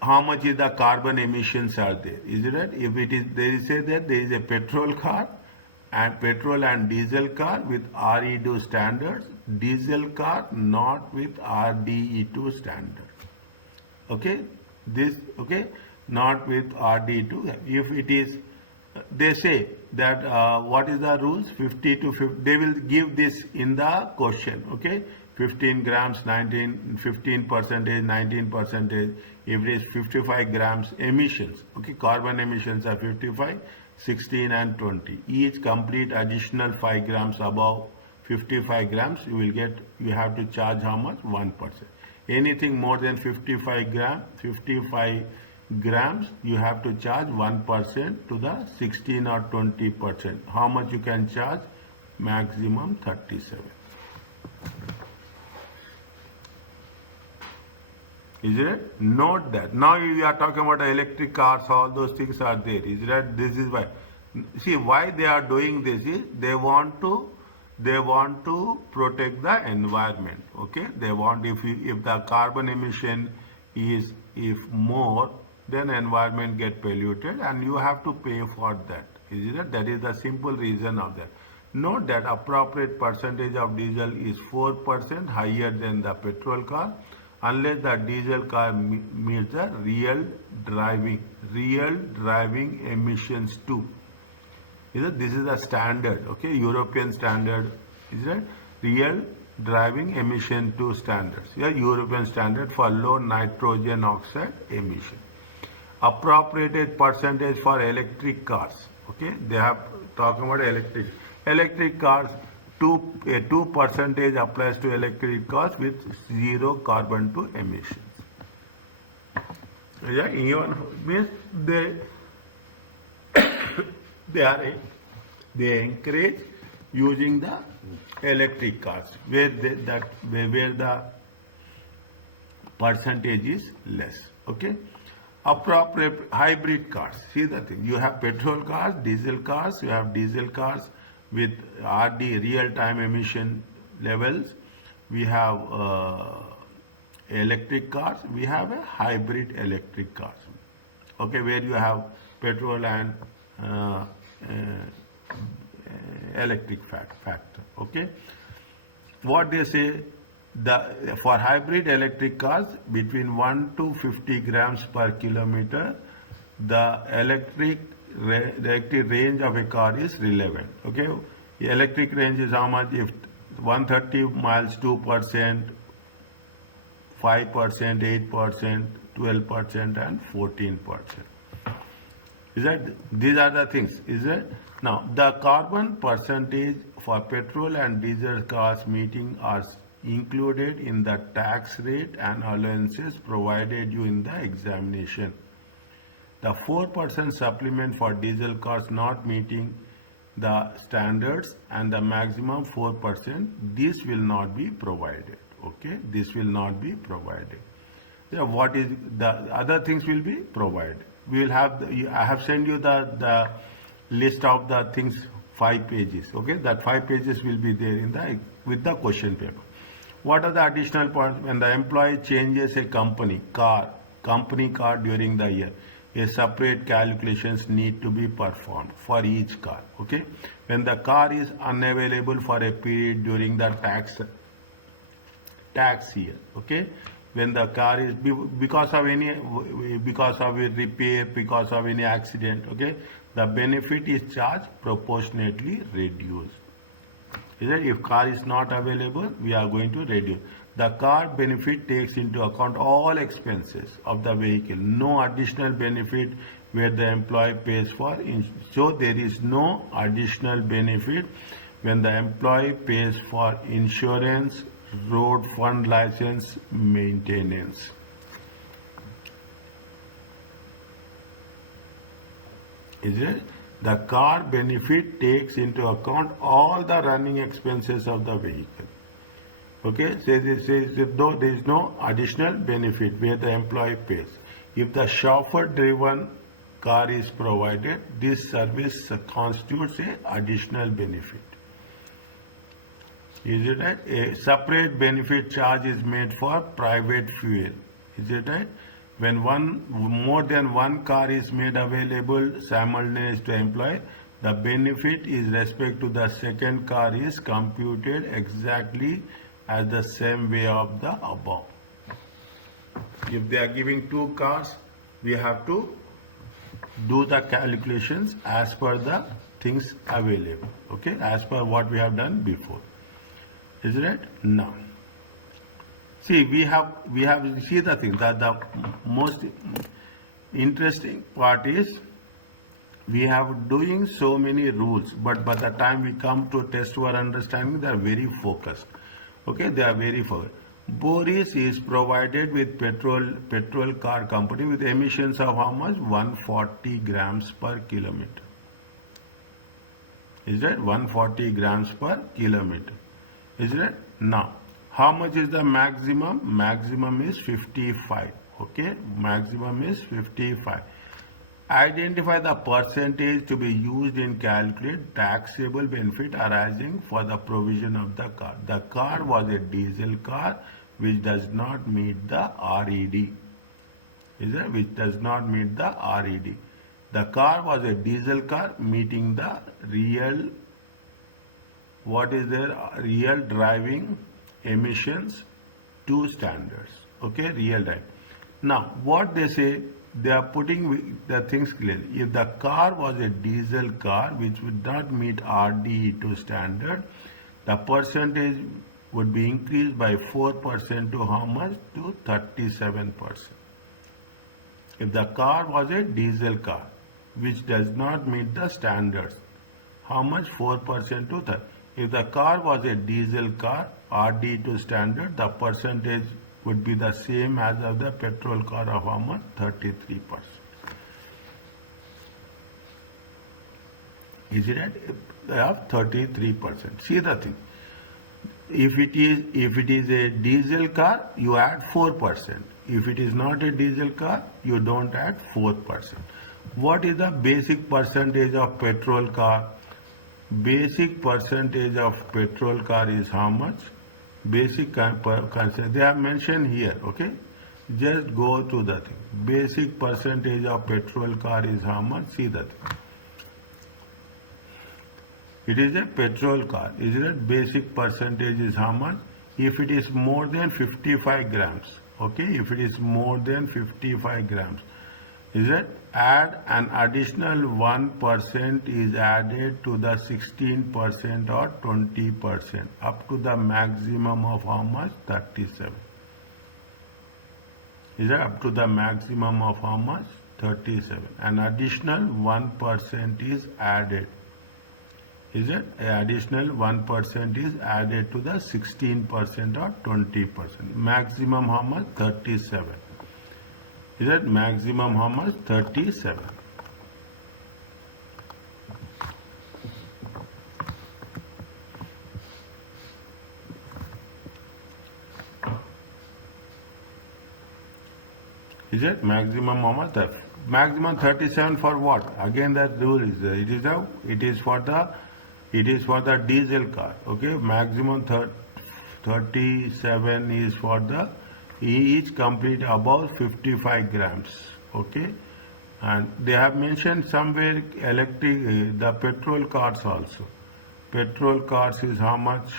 how much is the carbon emissions are there? Is it right? If it is, they say that there is a petrol car and petrol and diesel car with RE2 standards, diesel car not with RDE2 standard. Okay, this, okay, not with RD2. If it is, they say that what is the rules? 50 to 50. They will give this in the question. Okay, 15 grams, 15%, 19%. If it is 55 grams emissions. Okay, carbon emissions are 55, 16 and 20. Each complete additional 5 grams above 55 grams, you have to charge how much? 1%. Anything more than 55 grams, you have to charge 1% to the 16 or 20%. How much you can charge? Maximum 37. Is it? Note that. Now we are talking about electric cars, all those things are there. Is that? This is why. See, why they are doing this is they want to protect the environment. Okay? They want, if the carbon emission is more, then environment get polluted and you have to pay for that. Is it? That is the simple reason of that. Note that appropriate percentage of diesel is 4% higher than the petrol car, unless the diesel car meets the real driving emissions too. This is the standard, okay, European standard. Is it? Real driving emission 2 standards. Here European standard for low nitrogen oxide emission. Appropriated percentage for electric cars. Okay, they have talking about electric cars. 2% applies to electric cars with 0 carbon to emissions. Yeah, even means they encourage using the electric cars where the percentage is less. Okay. Appropriate hybrid cars. See the thing. You have petrol cars, diesel cars. You have diesel cars with RD real-time emission levels. We have electric cars. We have a hybrid electric cars. Okay, where you have petrol and electric factor. Okay, what they say, for hybrid electric cars between 1 to 50 grams per kilometer, the electric range of a car is relevant. Okay, the electric range is how much? If 130 miles, 2%, 5%, 8%, 12%, and 14%. Is that? These are the things. Is it? Now, the carbon percentage for petrol and diesel cars meeting are included in the tax rate and allowances provided you in the examination. The 4% supplement for diesel cars not meeting the standards and the maximum 4%, this will not be provided. Okay, this will not be provided. So what is the other things will be provided? We will have. I have sent you the list of the things, 5 pages. Okay, that 5 pages will be there in with the question paper. What are the additional points? When the employee changes a company car during the year, a separate calculations need to be performed for each car. Okay, when the car is unavailable for a period during the tax year. Okay, when the car is because of a repair, because of any accident. Okay, the benefit is charged proportionately reduced. If car is not available, we are going to reduce. The car benefit takes into account all expenses of the vehicle. No additional benefit where the employee pays for. So there is no additional benefit when the employee pays for insurance, road fund license, maintenance. Is it? The car benefit takes into account all the running expenses of the vehicle. Okay, says though there is no additional benefit where the employee pays. If the chauffeur-driven car is provided, this service constitutes an additional benefit. Is it right? A separate benefit charge is made for private fuel. Is it right? When more than one car is made available simultaneously to employee, the benefit is respect to the second car is computed exactly as the same way of the above. If they are giving 2 cars, we have to do the calculations as per the things available. Okay, as per what we have done before. Is it right? Now. See, we have see the thing that the most interesting part is we have doing so many rules, but by the time we come to test our understanding, they are very focused. Okay, they are very focused. Boris is provided with petrol car company with emissions of how much? 140 grams per kilometer. Is that 140 grams per kilometer? Is it? Now, how much is the maximum? Maximum is 55. Okay, maximum is 55. Identify the percentage to be used in calculate taxable benefit arising for the provision of the car. The car was a diesel car which does not meet the RED. Is it? Which does not meet the RED. The car was a diesel car meeting the real, what is their real driving emissions 2 standards. Okay, real drive. Now, what they say, they are putting the things clearly. If the car was a diesel car which would not meet RDE2 standard, the percentage would be increased by 4% to how much? To 37%. If the car was a diesel car which does not meet the standards, how much? 4% to 30. If the car was a diesel car, RD2 standard, the percentage would be the same as of the petrol car of how much? 33%. Is it right? They have 33%. See the thing. If it is a diesel car, you add 4%. If it is not a diesel car, you don't add 4%. What is the basic percentage of petrol car? Basic percentage of petrol car is how much? Basic percentage they have mentioned here. Okay, just go to the thing. Basic percentage of petrol car is how much? See that. It is a petrol car. Is it? Basic percentage is how much? If it is more than 55 grams. Okay, if it is more than 55 grams. Is it? Add an additional 1% is added to the 16% or 20% up to the maximum of how much? 37. Is it? Up to the maximum of how much? 37. An additional 1% is added. Is it? An additional 1% is added to the 16% or 20%. Maximum how much? 37. Is that maximum how much? 37. Is it maximum how much? Maximum 37 for what? Again, that rule is there. It is for the diesel car. Okay, maximum 37 is for the each complete above 55 grams. Okay, and they have mentioned somewhere electric the petrol cars also. Petrol cars is how much?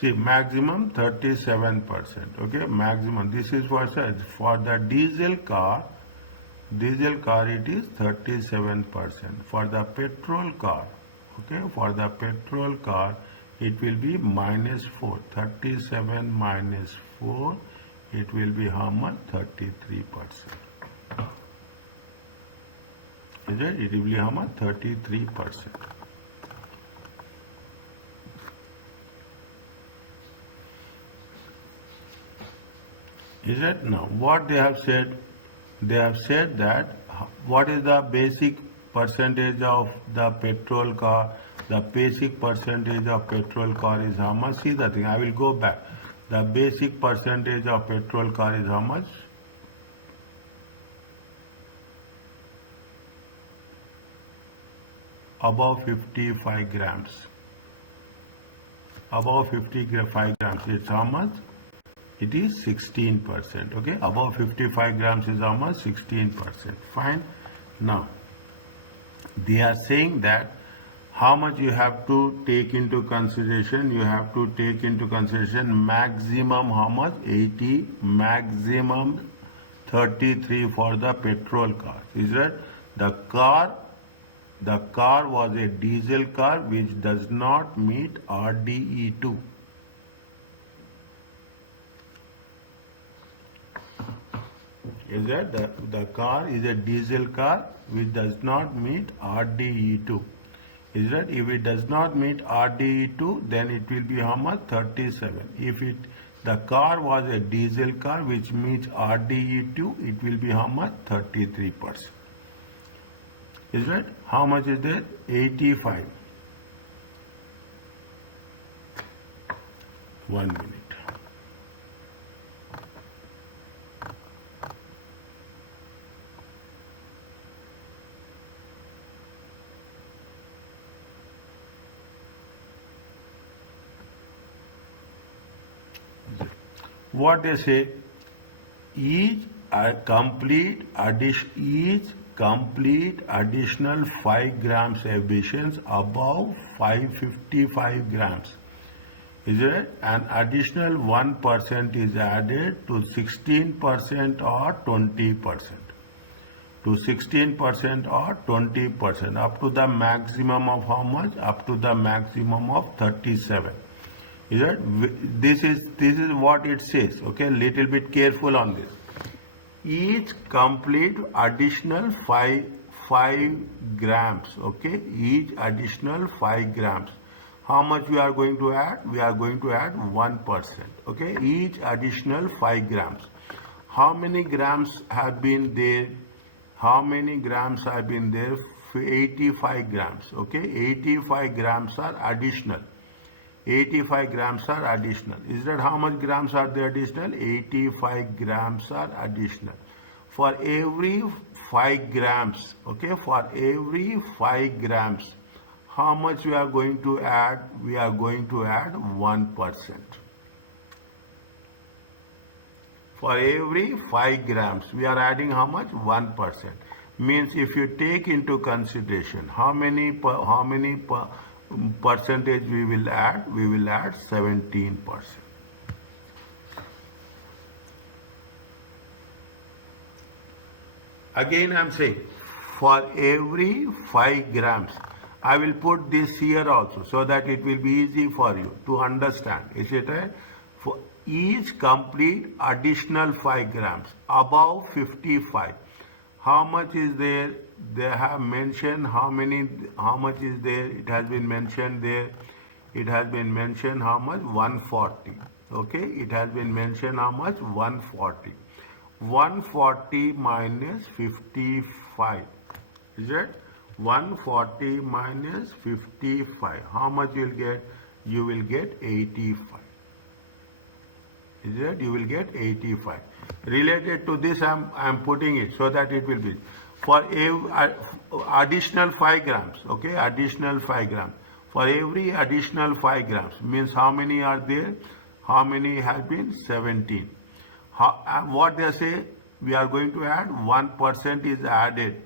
See, maximum 37%. Okay, maximum. This is for the diesel car. Diesel car it is 37%. For the petrol car, okay, for the petrol car it will be -4. 37 minus 4, it will be how much? 33%. Is it? It will be how much? 33%. Is it? Now, what they have said? They have said that what is the basic percentage of the petrol car? The basic percentage of petrol car is how much? See the thing. I will go back. The basic percentage of petrol car is how much? Above 55 grams. Above 55 grams. It's how much? It is 16%. Okay, above 55 grams is how much? 16%. Fine. Now, they are saying that how much you have to take into consideration? You have to take into consideration maximum how much? 80, maximum 33 for the petrol car. Is that? The car was a diesel car which does not meet RDE2. Is that the car is a diesel car which does not meet RDE2. Is that if it does not meet RDE2, then it will be how much? 37. If the car was a diesel car which meets RDE2, it will be how much? 33%. Is that how much is there? 85. 1 minute. What they say, each complete additional 5 grams emissions above 555 grams. Is it? An additional 1% is added to 16% or 20%. To 16% or 20%, up to the maximum of how much? Up to the maximum of 37. Is it? This is what it says. Okay, little bit careful on this. Each complete additional 5 grams. Okay, each additional 5 grams. How much we are going to add? We are going to add 1%. Okay, each additional 5 grams. How many grams have been there? How many grams have been there? 85 grams. Okay, 85 grams are additional. 85 grams are additional. Is that how much grams are there additional? 85 grams are additional. For every 5 grams, okay, for every 5 grams, how much we are going to add? We are going to add 1%. For every 5 grams, we are adding how much? 1%. Means if you take into consideration how many percentage we will add 17%. Again I am saying, for every 5 grams, I will put this here also so that it will be easy for you to understand. Is it right? For each complete additional 5 grams above 55, how much is there? They have mentioned how much is there. It has been mentioned there. It has been mentioned how much? 140. Okay, it has been mentioned how much? 140. 140 minus 55. Is it? 140 minus 55. How much you will get? You will get 85. Is it? You will get 85. Related to this, I am putting it so that it will be for additional 5 grams. Okay, additional 5 grams. For every additional 5 grams means how many are there? How many have been? 17. What they say? We are going to add 1% is added.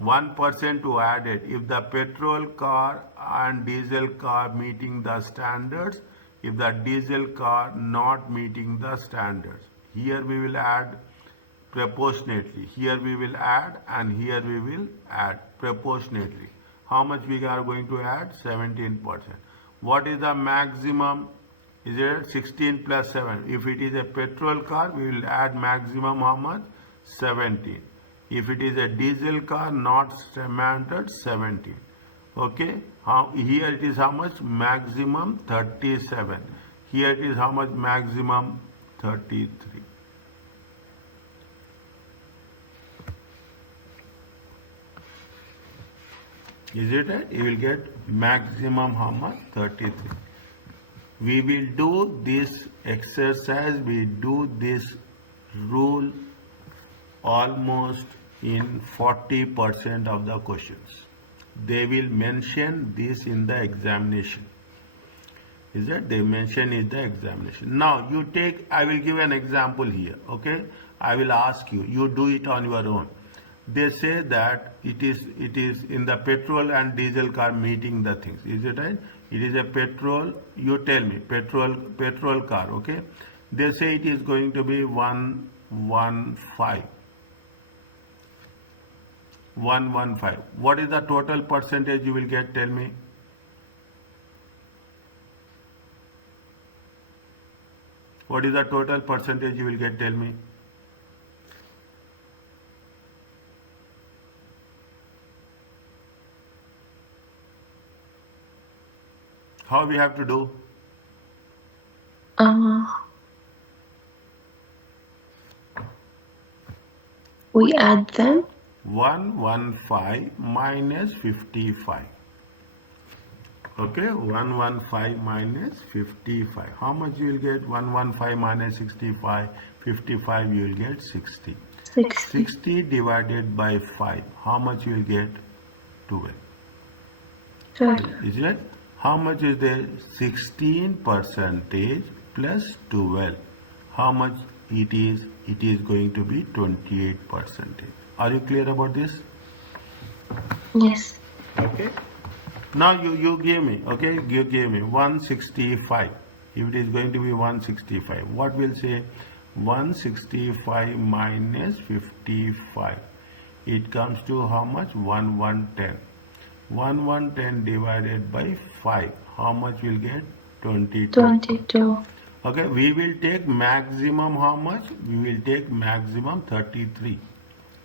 1% to added. If the petrol car and diesel car meeting the standards, if the diesel car not meeting the standards, here we will add proportionately. Here we will add and here we will add proportionately. How much we are going to add? 17%. What is the maximum? Is it 16 plus 7? If it is a petrol car, we will add maximum how much? 17. If it is a diesel car, not standard, 17. Okay. Here it is how much? Maximum 37. Here it is how much? Maximum 33. Is it right? You will get maximum how much? 33. We will do this exercise, we do this rule almost in 40% of the questions. They will mention this in the examination. Is that they mention in the examination. Now you take, I will give an example here. Okay, I will ask you, you do it on your own. They say that it is in the petrol and diesel car meeting the things. Is it right? It is a petrol, you tell me, petrol car, okay? They say it is going to be 115. 115. What is the total percentage you will get? Tell me. What is the total percentage you will get? Tell me. How we have to do? Uh, we add them. 115 minus 55. Okay, 115 minus 55. How much you will get? 115 minus 65. 55 you will get 60. 60. 60 divided by 5. How much you will get? 12. 12. Is it? How much is there? 16 percentage plus 12. How much it is? It is going to be 28 percentage. Are you clear about this? Yes. Okay. Now you give me, okay, you give me 165. If it is going to be 165, what will say? 165 minus 55. It comes to how much? 1110. 1110 divided by 5. How much will get? 22. 22. Okay, we will take maximum how much? We will take maximum 33.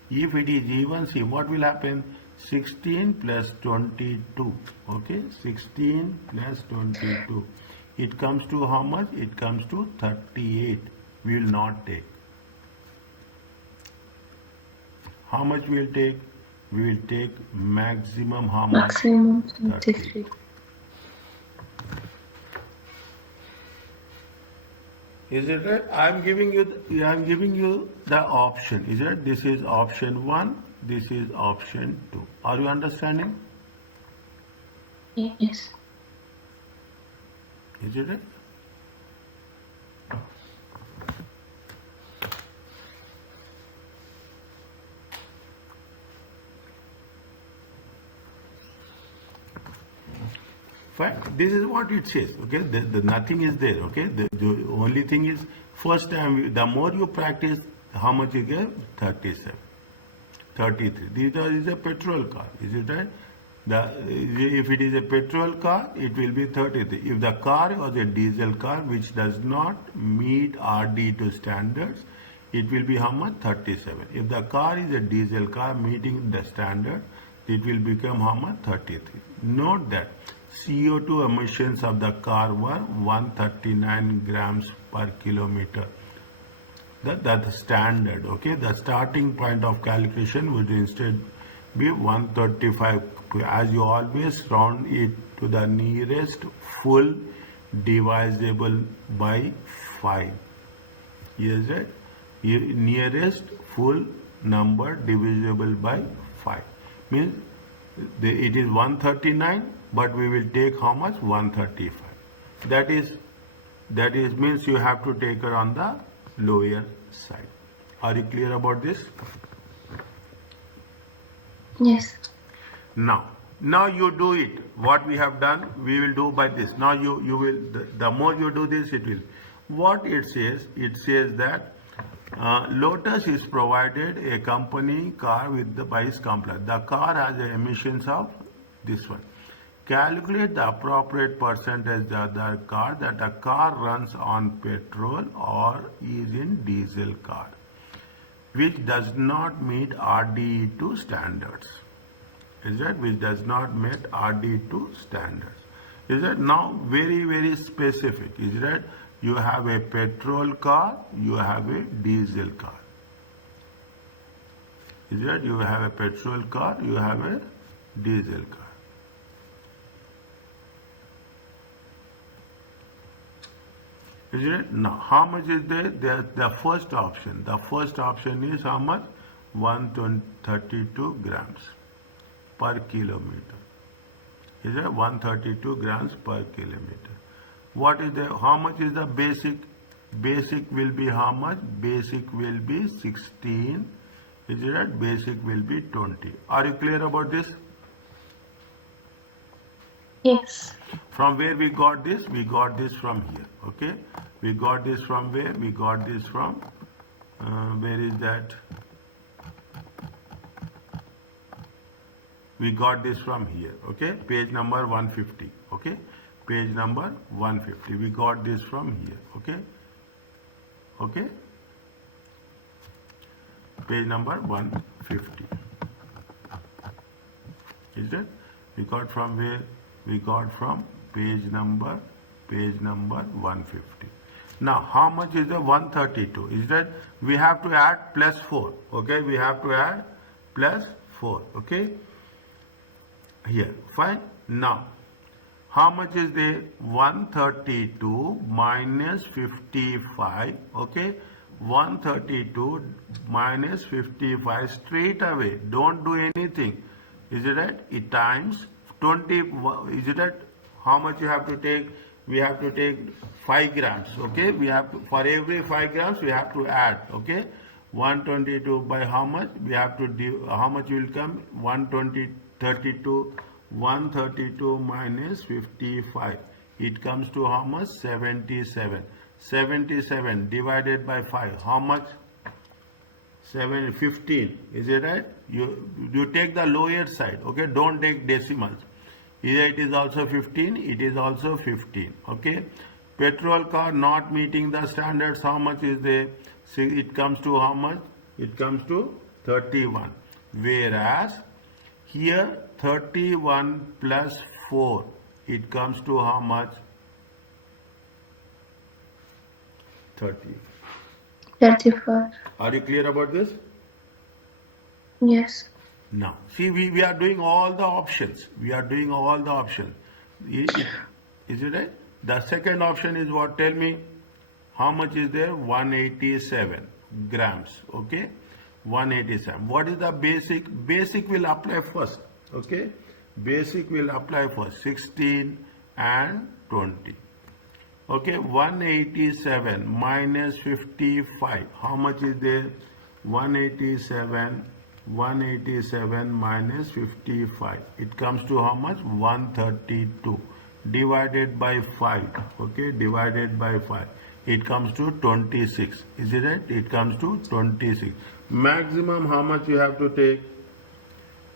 If it is even, see what will happen? 16 plus 22. Okay, 16 plus 22. It comes to how much? It comes to 38. We will not take. How much we will take? We will take maximum how much? Maximum 30. 23. Is it right? I am giving you the option. Is it? This is option 1. This is option 2. Are you understanding? Yes. Is it right? Fine. This is what it says. Okay, the nothing is there. Okay, the only thing is first time the more you practice, how much you get? 37, 33. This is a petrol car. Is it right? If it is a petrol car, it will be 33. If the car was a diesel car which does not meet RD2 standards, it will be how much? 37. If the car is a diesel car meeting the standard, it will become how much? 33. Note that CO2 emissions of the car were 139 grams per kilometer. That's standard. Okay, the starting point of calculation would instead be 135. As you always round it to the nearest full divisible by 5. Is it? Nearest full number divisible by 5 means it is 139, but we will take how much? 135. That is means you have to take her on the lower side. Are you clear about this? Yes. Now you do it. What we have done, we will do by this. Now you will, the more you do this, it will. What it says that Lotus is provided a company car with the BIS compliance. The car has the emissions of this one. Calculate the appropriate percentage of the car that a car runs on petrol or is in diesel car, which does not meet RDE2 standards. Is that which does not meet RDE2 standards? Is that now very specific? Is that you have a petrol car, you have a diesel car. Is that you have a petrol car, you have a diesel car. Is it? Now, how much is there? The first option. The first option is how much? 132 grams per kilometer. Is it 132 grams per kilometer? What is the? How much is the basic? Basic will be how much? Basic will be 16. Is it right? Basic will be 20. Are you clear about this? Yes. From where we got this? We got this from here. Okay. We got this from where? We got this from. Where is that? We got this from here, okay? Page number 150, okay? Page number 150. We got this from here, okay? Okay? Page number 150. Is it? We got from where? We got from page number 150. Now, how much is the 132? Is that we have to add plus 4, okay? We have to add plus 4, okay? Here, fine. Now, how much is there? 132 minus 55, okay? 132 minus 55 straight away. Don't do anything. Is it right? It times 20. Is it right? How much you have to take? We have to take 5 grams, okay? We have to, for every 5 grams we have to add, okay? 122 by how much? We have to do, how much will come? 132 minus 55. It comes to how much? 77. 77 divided by 5. How much? 15. Is it right? You take the lower side, okay? Don't take decimals. Either it is also 15, it is also 15, okay? Petrol car not meeting the standards, how much is there? See, it comes to how much? It comes to 31. Whereas here 31 plus 4, it comes to how much? 30. 34. Are you clear about this? Yes. Now, see, we are doing all the options. We are doing all the options. Is it right? The second option is what? Tell me, how much is there? 187 grams, okay? 187. What is the basic? Basic will apply first, okay? Basic will apply first, 16 and 20. Okay, 187 minus 55. How much is there? 187 minus 55. It comes to how much? 132. Divided by 5. Okay, divided by 5. It comes to 26. Is it right? It comes to 26. Maximum how much you have to take?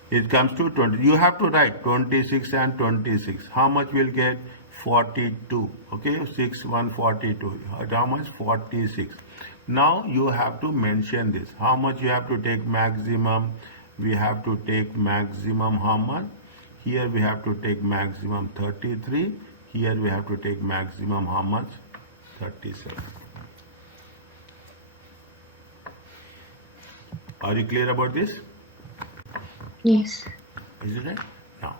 It comes to 20. You have to write 26 and 26. How much will get? 42. Okay, 6 142. How much? 46. Now you have to mention this. How much you have to take maximum? We have to take maximum how much? Here we have to take maximum 33. Here we have to take maximum how much? 37. Are you clear about this? Yes. Is it right? Now,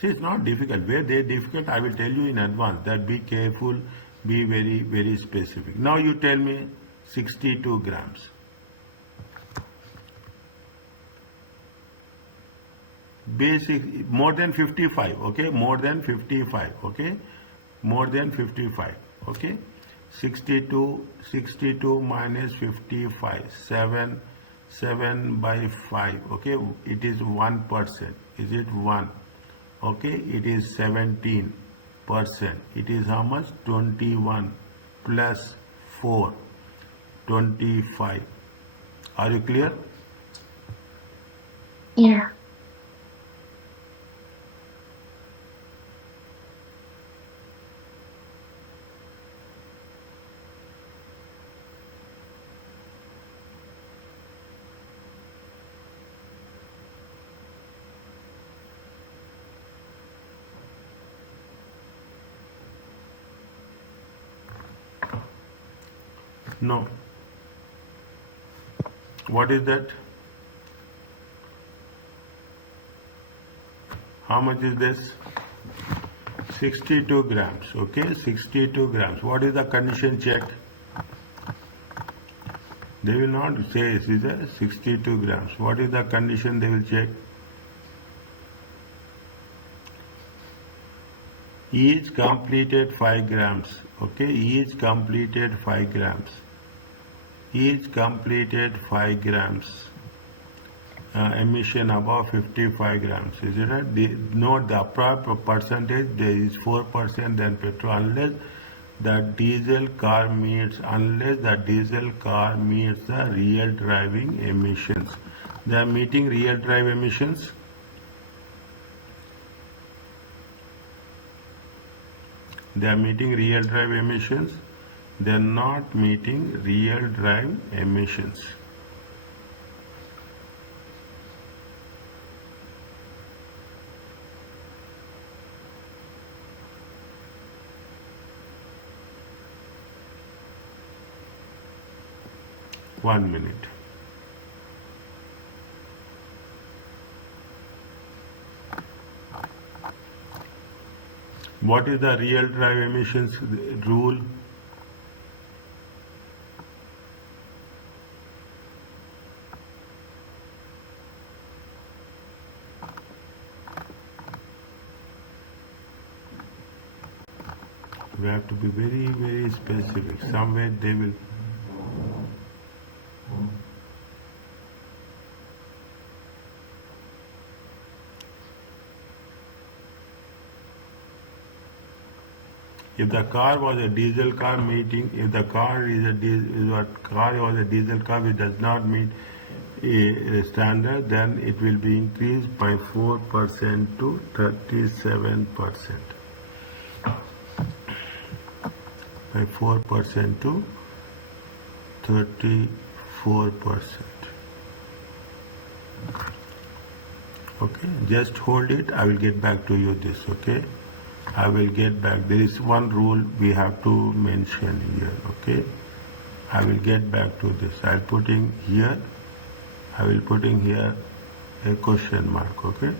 see, it's not difficult. Where they're difficult, I will tell you in advance that be careful, be very, very specific. Now you tell me 62 grams. Basic, more than 55, okay? More than 55, okay? More than 55, okay? 62 minus 55, 7 by 5, okay? It is 1%. Is it 1? Okay, it is 17%. It is how much? 21 plus 4, 25. Are you clear? Yeah. No. What is that? How much is this? 62 grams. Okay, 62 grams. What is the condition check? They will not say it is a 62 grams. What is the condition they will check? Each completed 5 grams. Okay, each completed 5 grams. Each completed 5 grams. Emission above 55 grams. Is it right? Note the proper percentage. There is 4% than petrol unless the diesel car meets the real driving emissions. They are meeting real drive emissions. They are meeting real drive emissions. They are not meeting real drive emissions. One minute. What is the real drive emissions rule? We have to be very, very specific. Somewhere they will. If the car was a diesel car meeting, if the car is a car was a diesel car which does not meet a standard, then it will be increased by 4% to 37%. By 4% to 34%. Okay, just hold it. I will get back to you this. Okay, I will get back. There is one rule we have to mention here. Okay, I will get back to this. I'll put in here. I will put in here a question mark. Okay.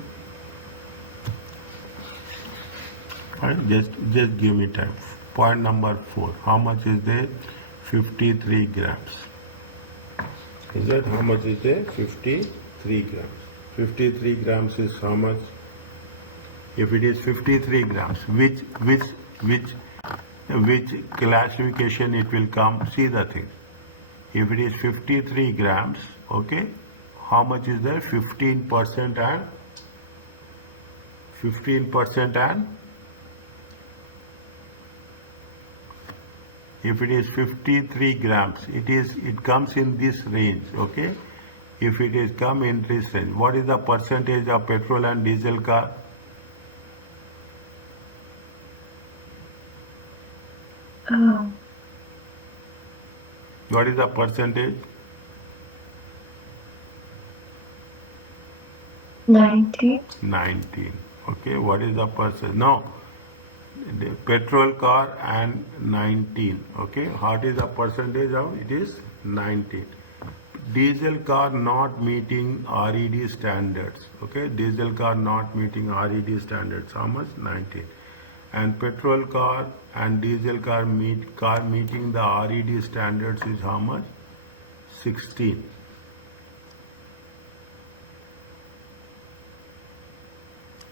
Fine. Just give me time. Point number 4. How much is there? 53 grams. Is that how much is there? 53 grams. 53 grams is how much? If it is 53 grams, which classification it will come? See the thing. If it is 53 grams, okay, how much is there? 15% and 15% and if it is 53 grams, it comes in this range, okay? If it is come in this range, what is the percentage of petrol and diesel car? What is the percentage? 19. 19. Okay, what is the percent? No, the petrol car and 19. Okay, what is the percentage of? It is 19. Diesel car not meeting RED standards. Okay, diesel car not meeting RED standards. How much? 19. And petrol car and diesel car meeting the RED standards is how much? 16.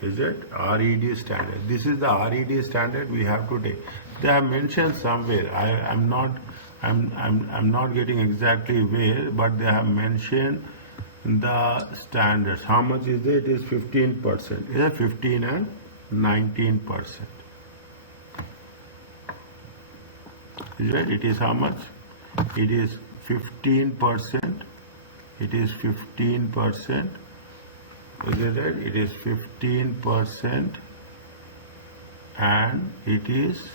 Is it RED standard? This is the RED standard we have to take. They have mentioned somewhere. I'm not getting exactly where, but they have mentioned the standards. How much is it? It is 15%. Is it 15 and 19%? Is it? It is how much? It is 15%. It is 15%. Is it right? It is 15% and it is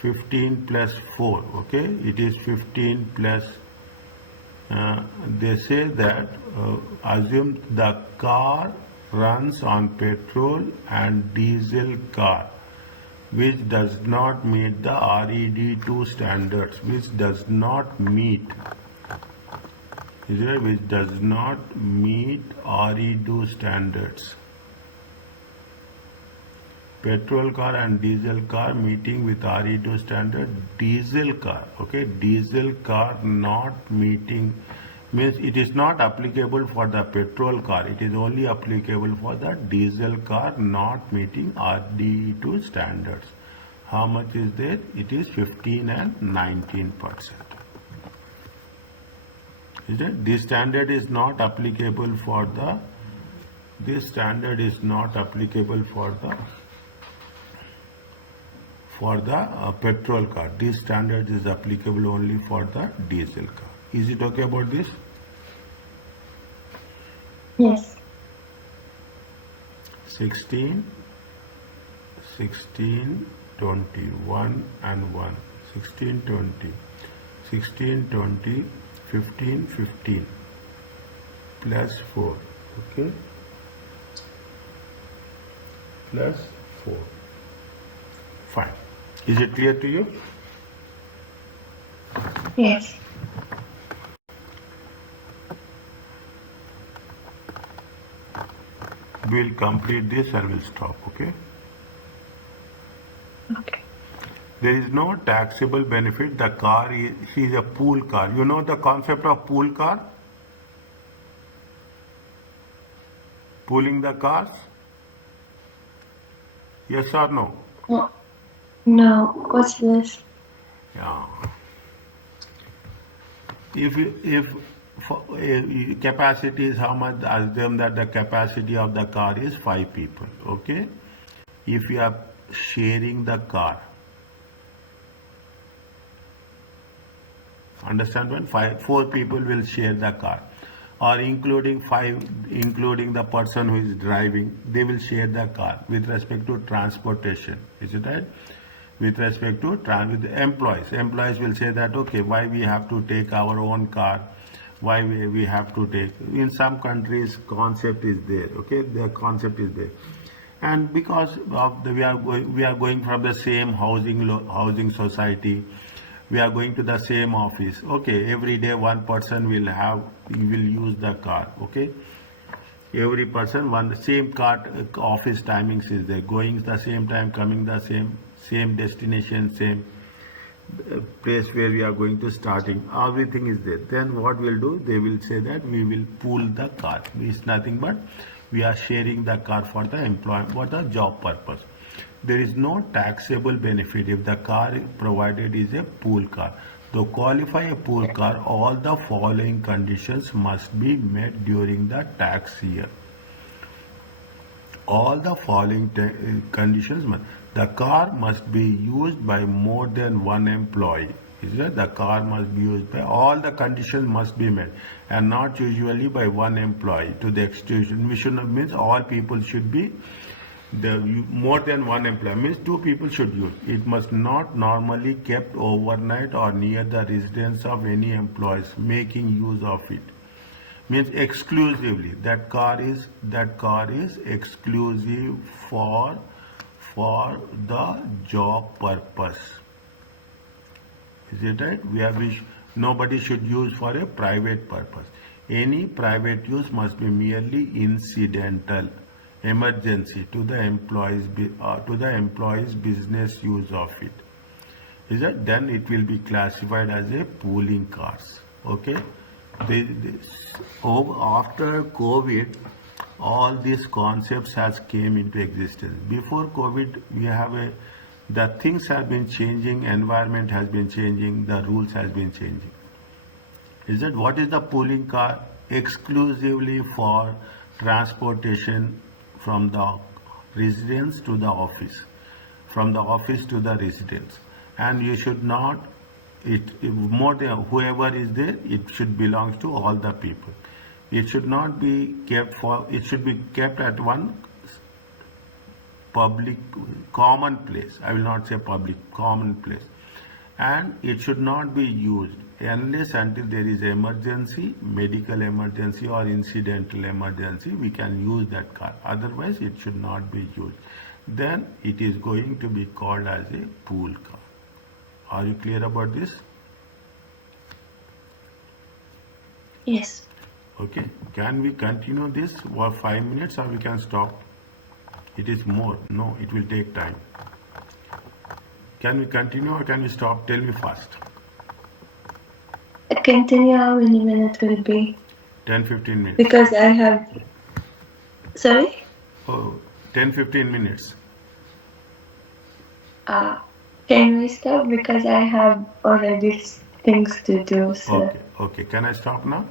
15 plus 4. Okay, it is 15 plus. They say that assume the car runs on petrol and diesel car, which does not meet the RED2 standards, which does not meet. Is it? Which does not meet RED2 standards. Petrol car and diesel car meeting with RED2 standard. Diesel car, okay, diesel car not meeting means it is not applicable for the petrol car. It is only applicable for the diesel car not meeting RED2 standards. How much is there? It is 15 and 19%. Is it? This standard is not applicable for the. This standard is not applicable for the petrol car. This standard is applicable only for the diesel car. Is it okay about this? Yes. 16, 20, 1 and 1, 16, 20, 16, 20, 15, 15 plus 4, okay, plus 4. Fine. Is it clear to you? Yes. We'll complete this and we'll stop, okay? Okay. There is no taxable benefit. The car is a pool car. You know the concept of pool car? Pooling the cars? Yes or no? No. No. What's this? Yeah. If capacity is how much, assume that the capacity of the car is 5 people, okay? If you are sharing the car, understand when 4 people will share the car, or including the person who is driving, they will share the car with respect to transportation, is it right? With respect to with employees will say that, okay, why we have to take our own car, why we have to take, in some countries concept is there, okay, the concept is there, and because of we are going from the same housing society, we are going to the same office, okay, every day one person will use the car, okay, every person one same car, office timings is there, going the same time, coming the same destination, same place where we are going to starting, everything is there. Then what we'll do, they will say that we will pool the car. It's nothing but we are sharing the car for the employment, for the job purpose. There is no taxable benefit if the car provided is a pool car. To qualify a pool car, all the following conditions must be met during the tax year. All the following conditions must. The car must be used by more than one employee. Is that the car must be used by, all the conditions must be met, and not usually by one employee. To the exclusion, we should not, means all people should be more than one employee, means 2 people should use. It must not normally kept overnight or near the residence of any employees making use of it. Means exclusively, that car is exclusive for the job purpose. Is it right? Nobody should use for a private purpose. Any private use must be merely incidental, emergency to the employee's business use of it. Is that? Then it will be classified as a pooling cars. Okay. After COVID, all these concepts has came into existence. Before COVID, the things have been changing, environment has been changing, the rules has been changing. Is that what is the pooling car? Exclusively for transportation from the residence to the office, from the office to the residence, and you should not. More than whoever is there, it should belongs to all the people. It should not be kept it should be kept at one public, common place. I will not say public, common place. And it should not be used unless until there is emergency, medical emergency or incidental emergency, we can use that car. Otherwise, it should not be used. Then it is going to be called as a pool car. Are you clear about this? Yes. Okay. Can we continue this for 5 minutes, or we can stop? It is more. No, it will take time. Can we continue or can we stop? Tell me fast. Continue. How many minutes will it be? 10-15 minutes. Because I have. Sorry? Oh, 10-15 minutes. Can we stop? Because I have already things to do. So. Okay. Can I stop now?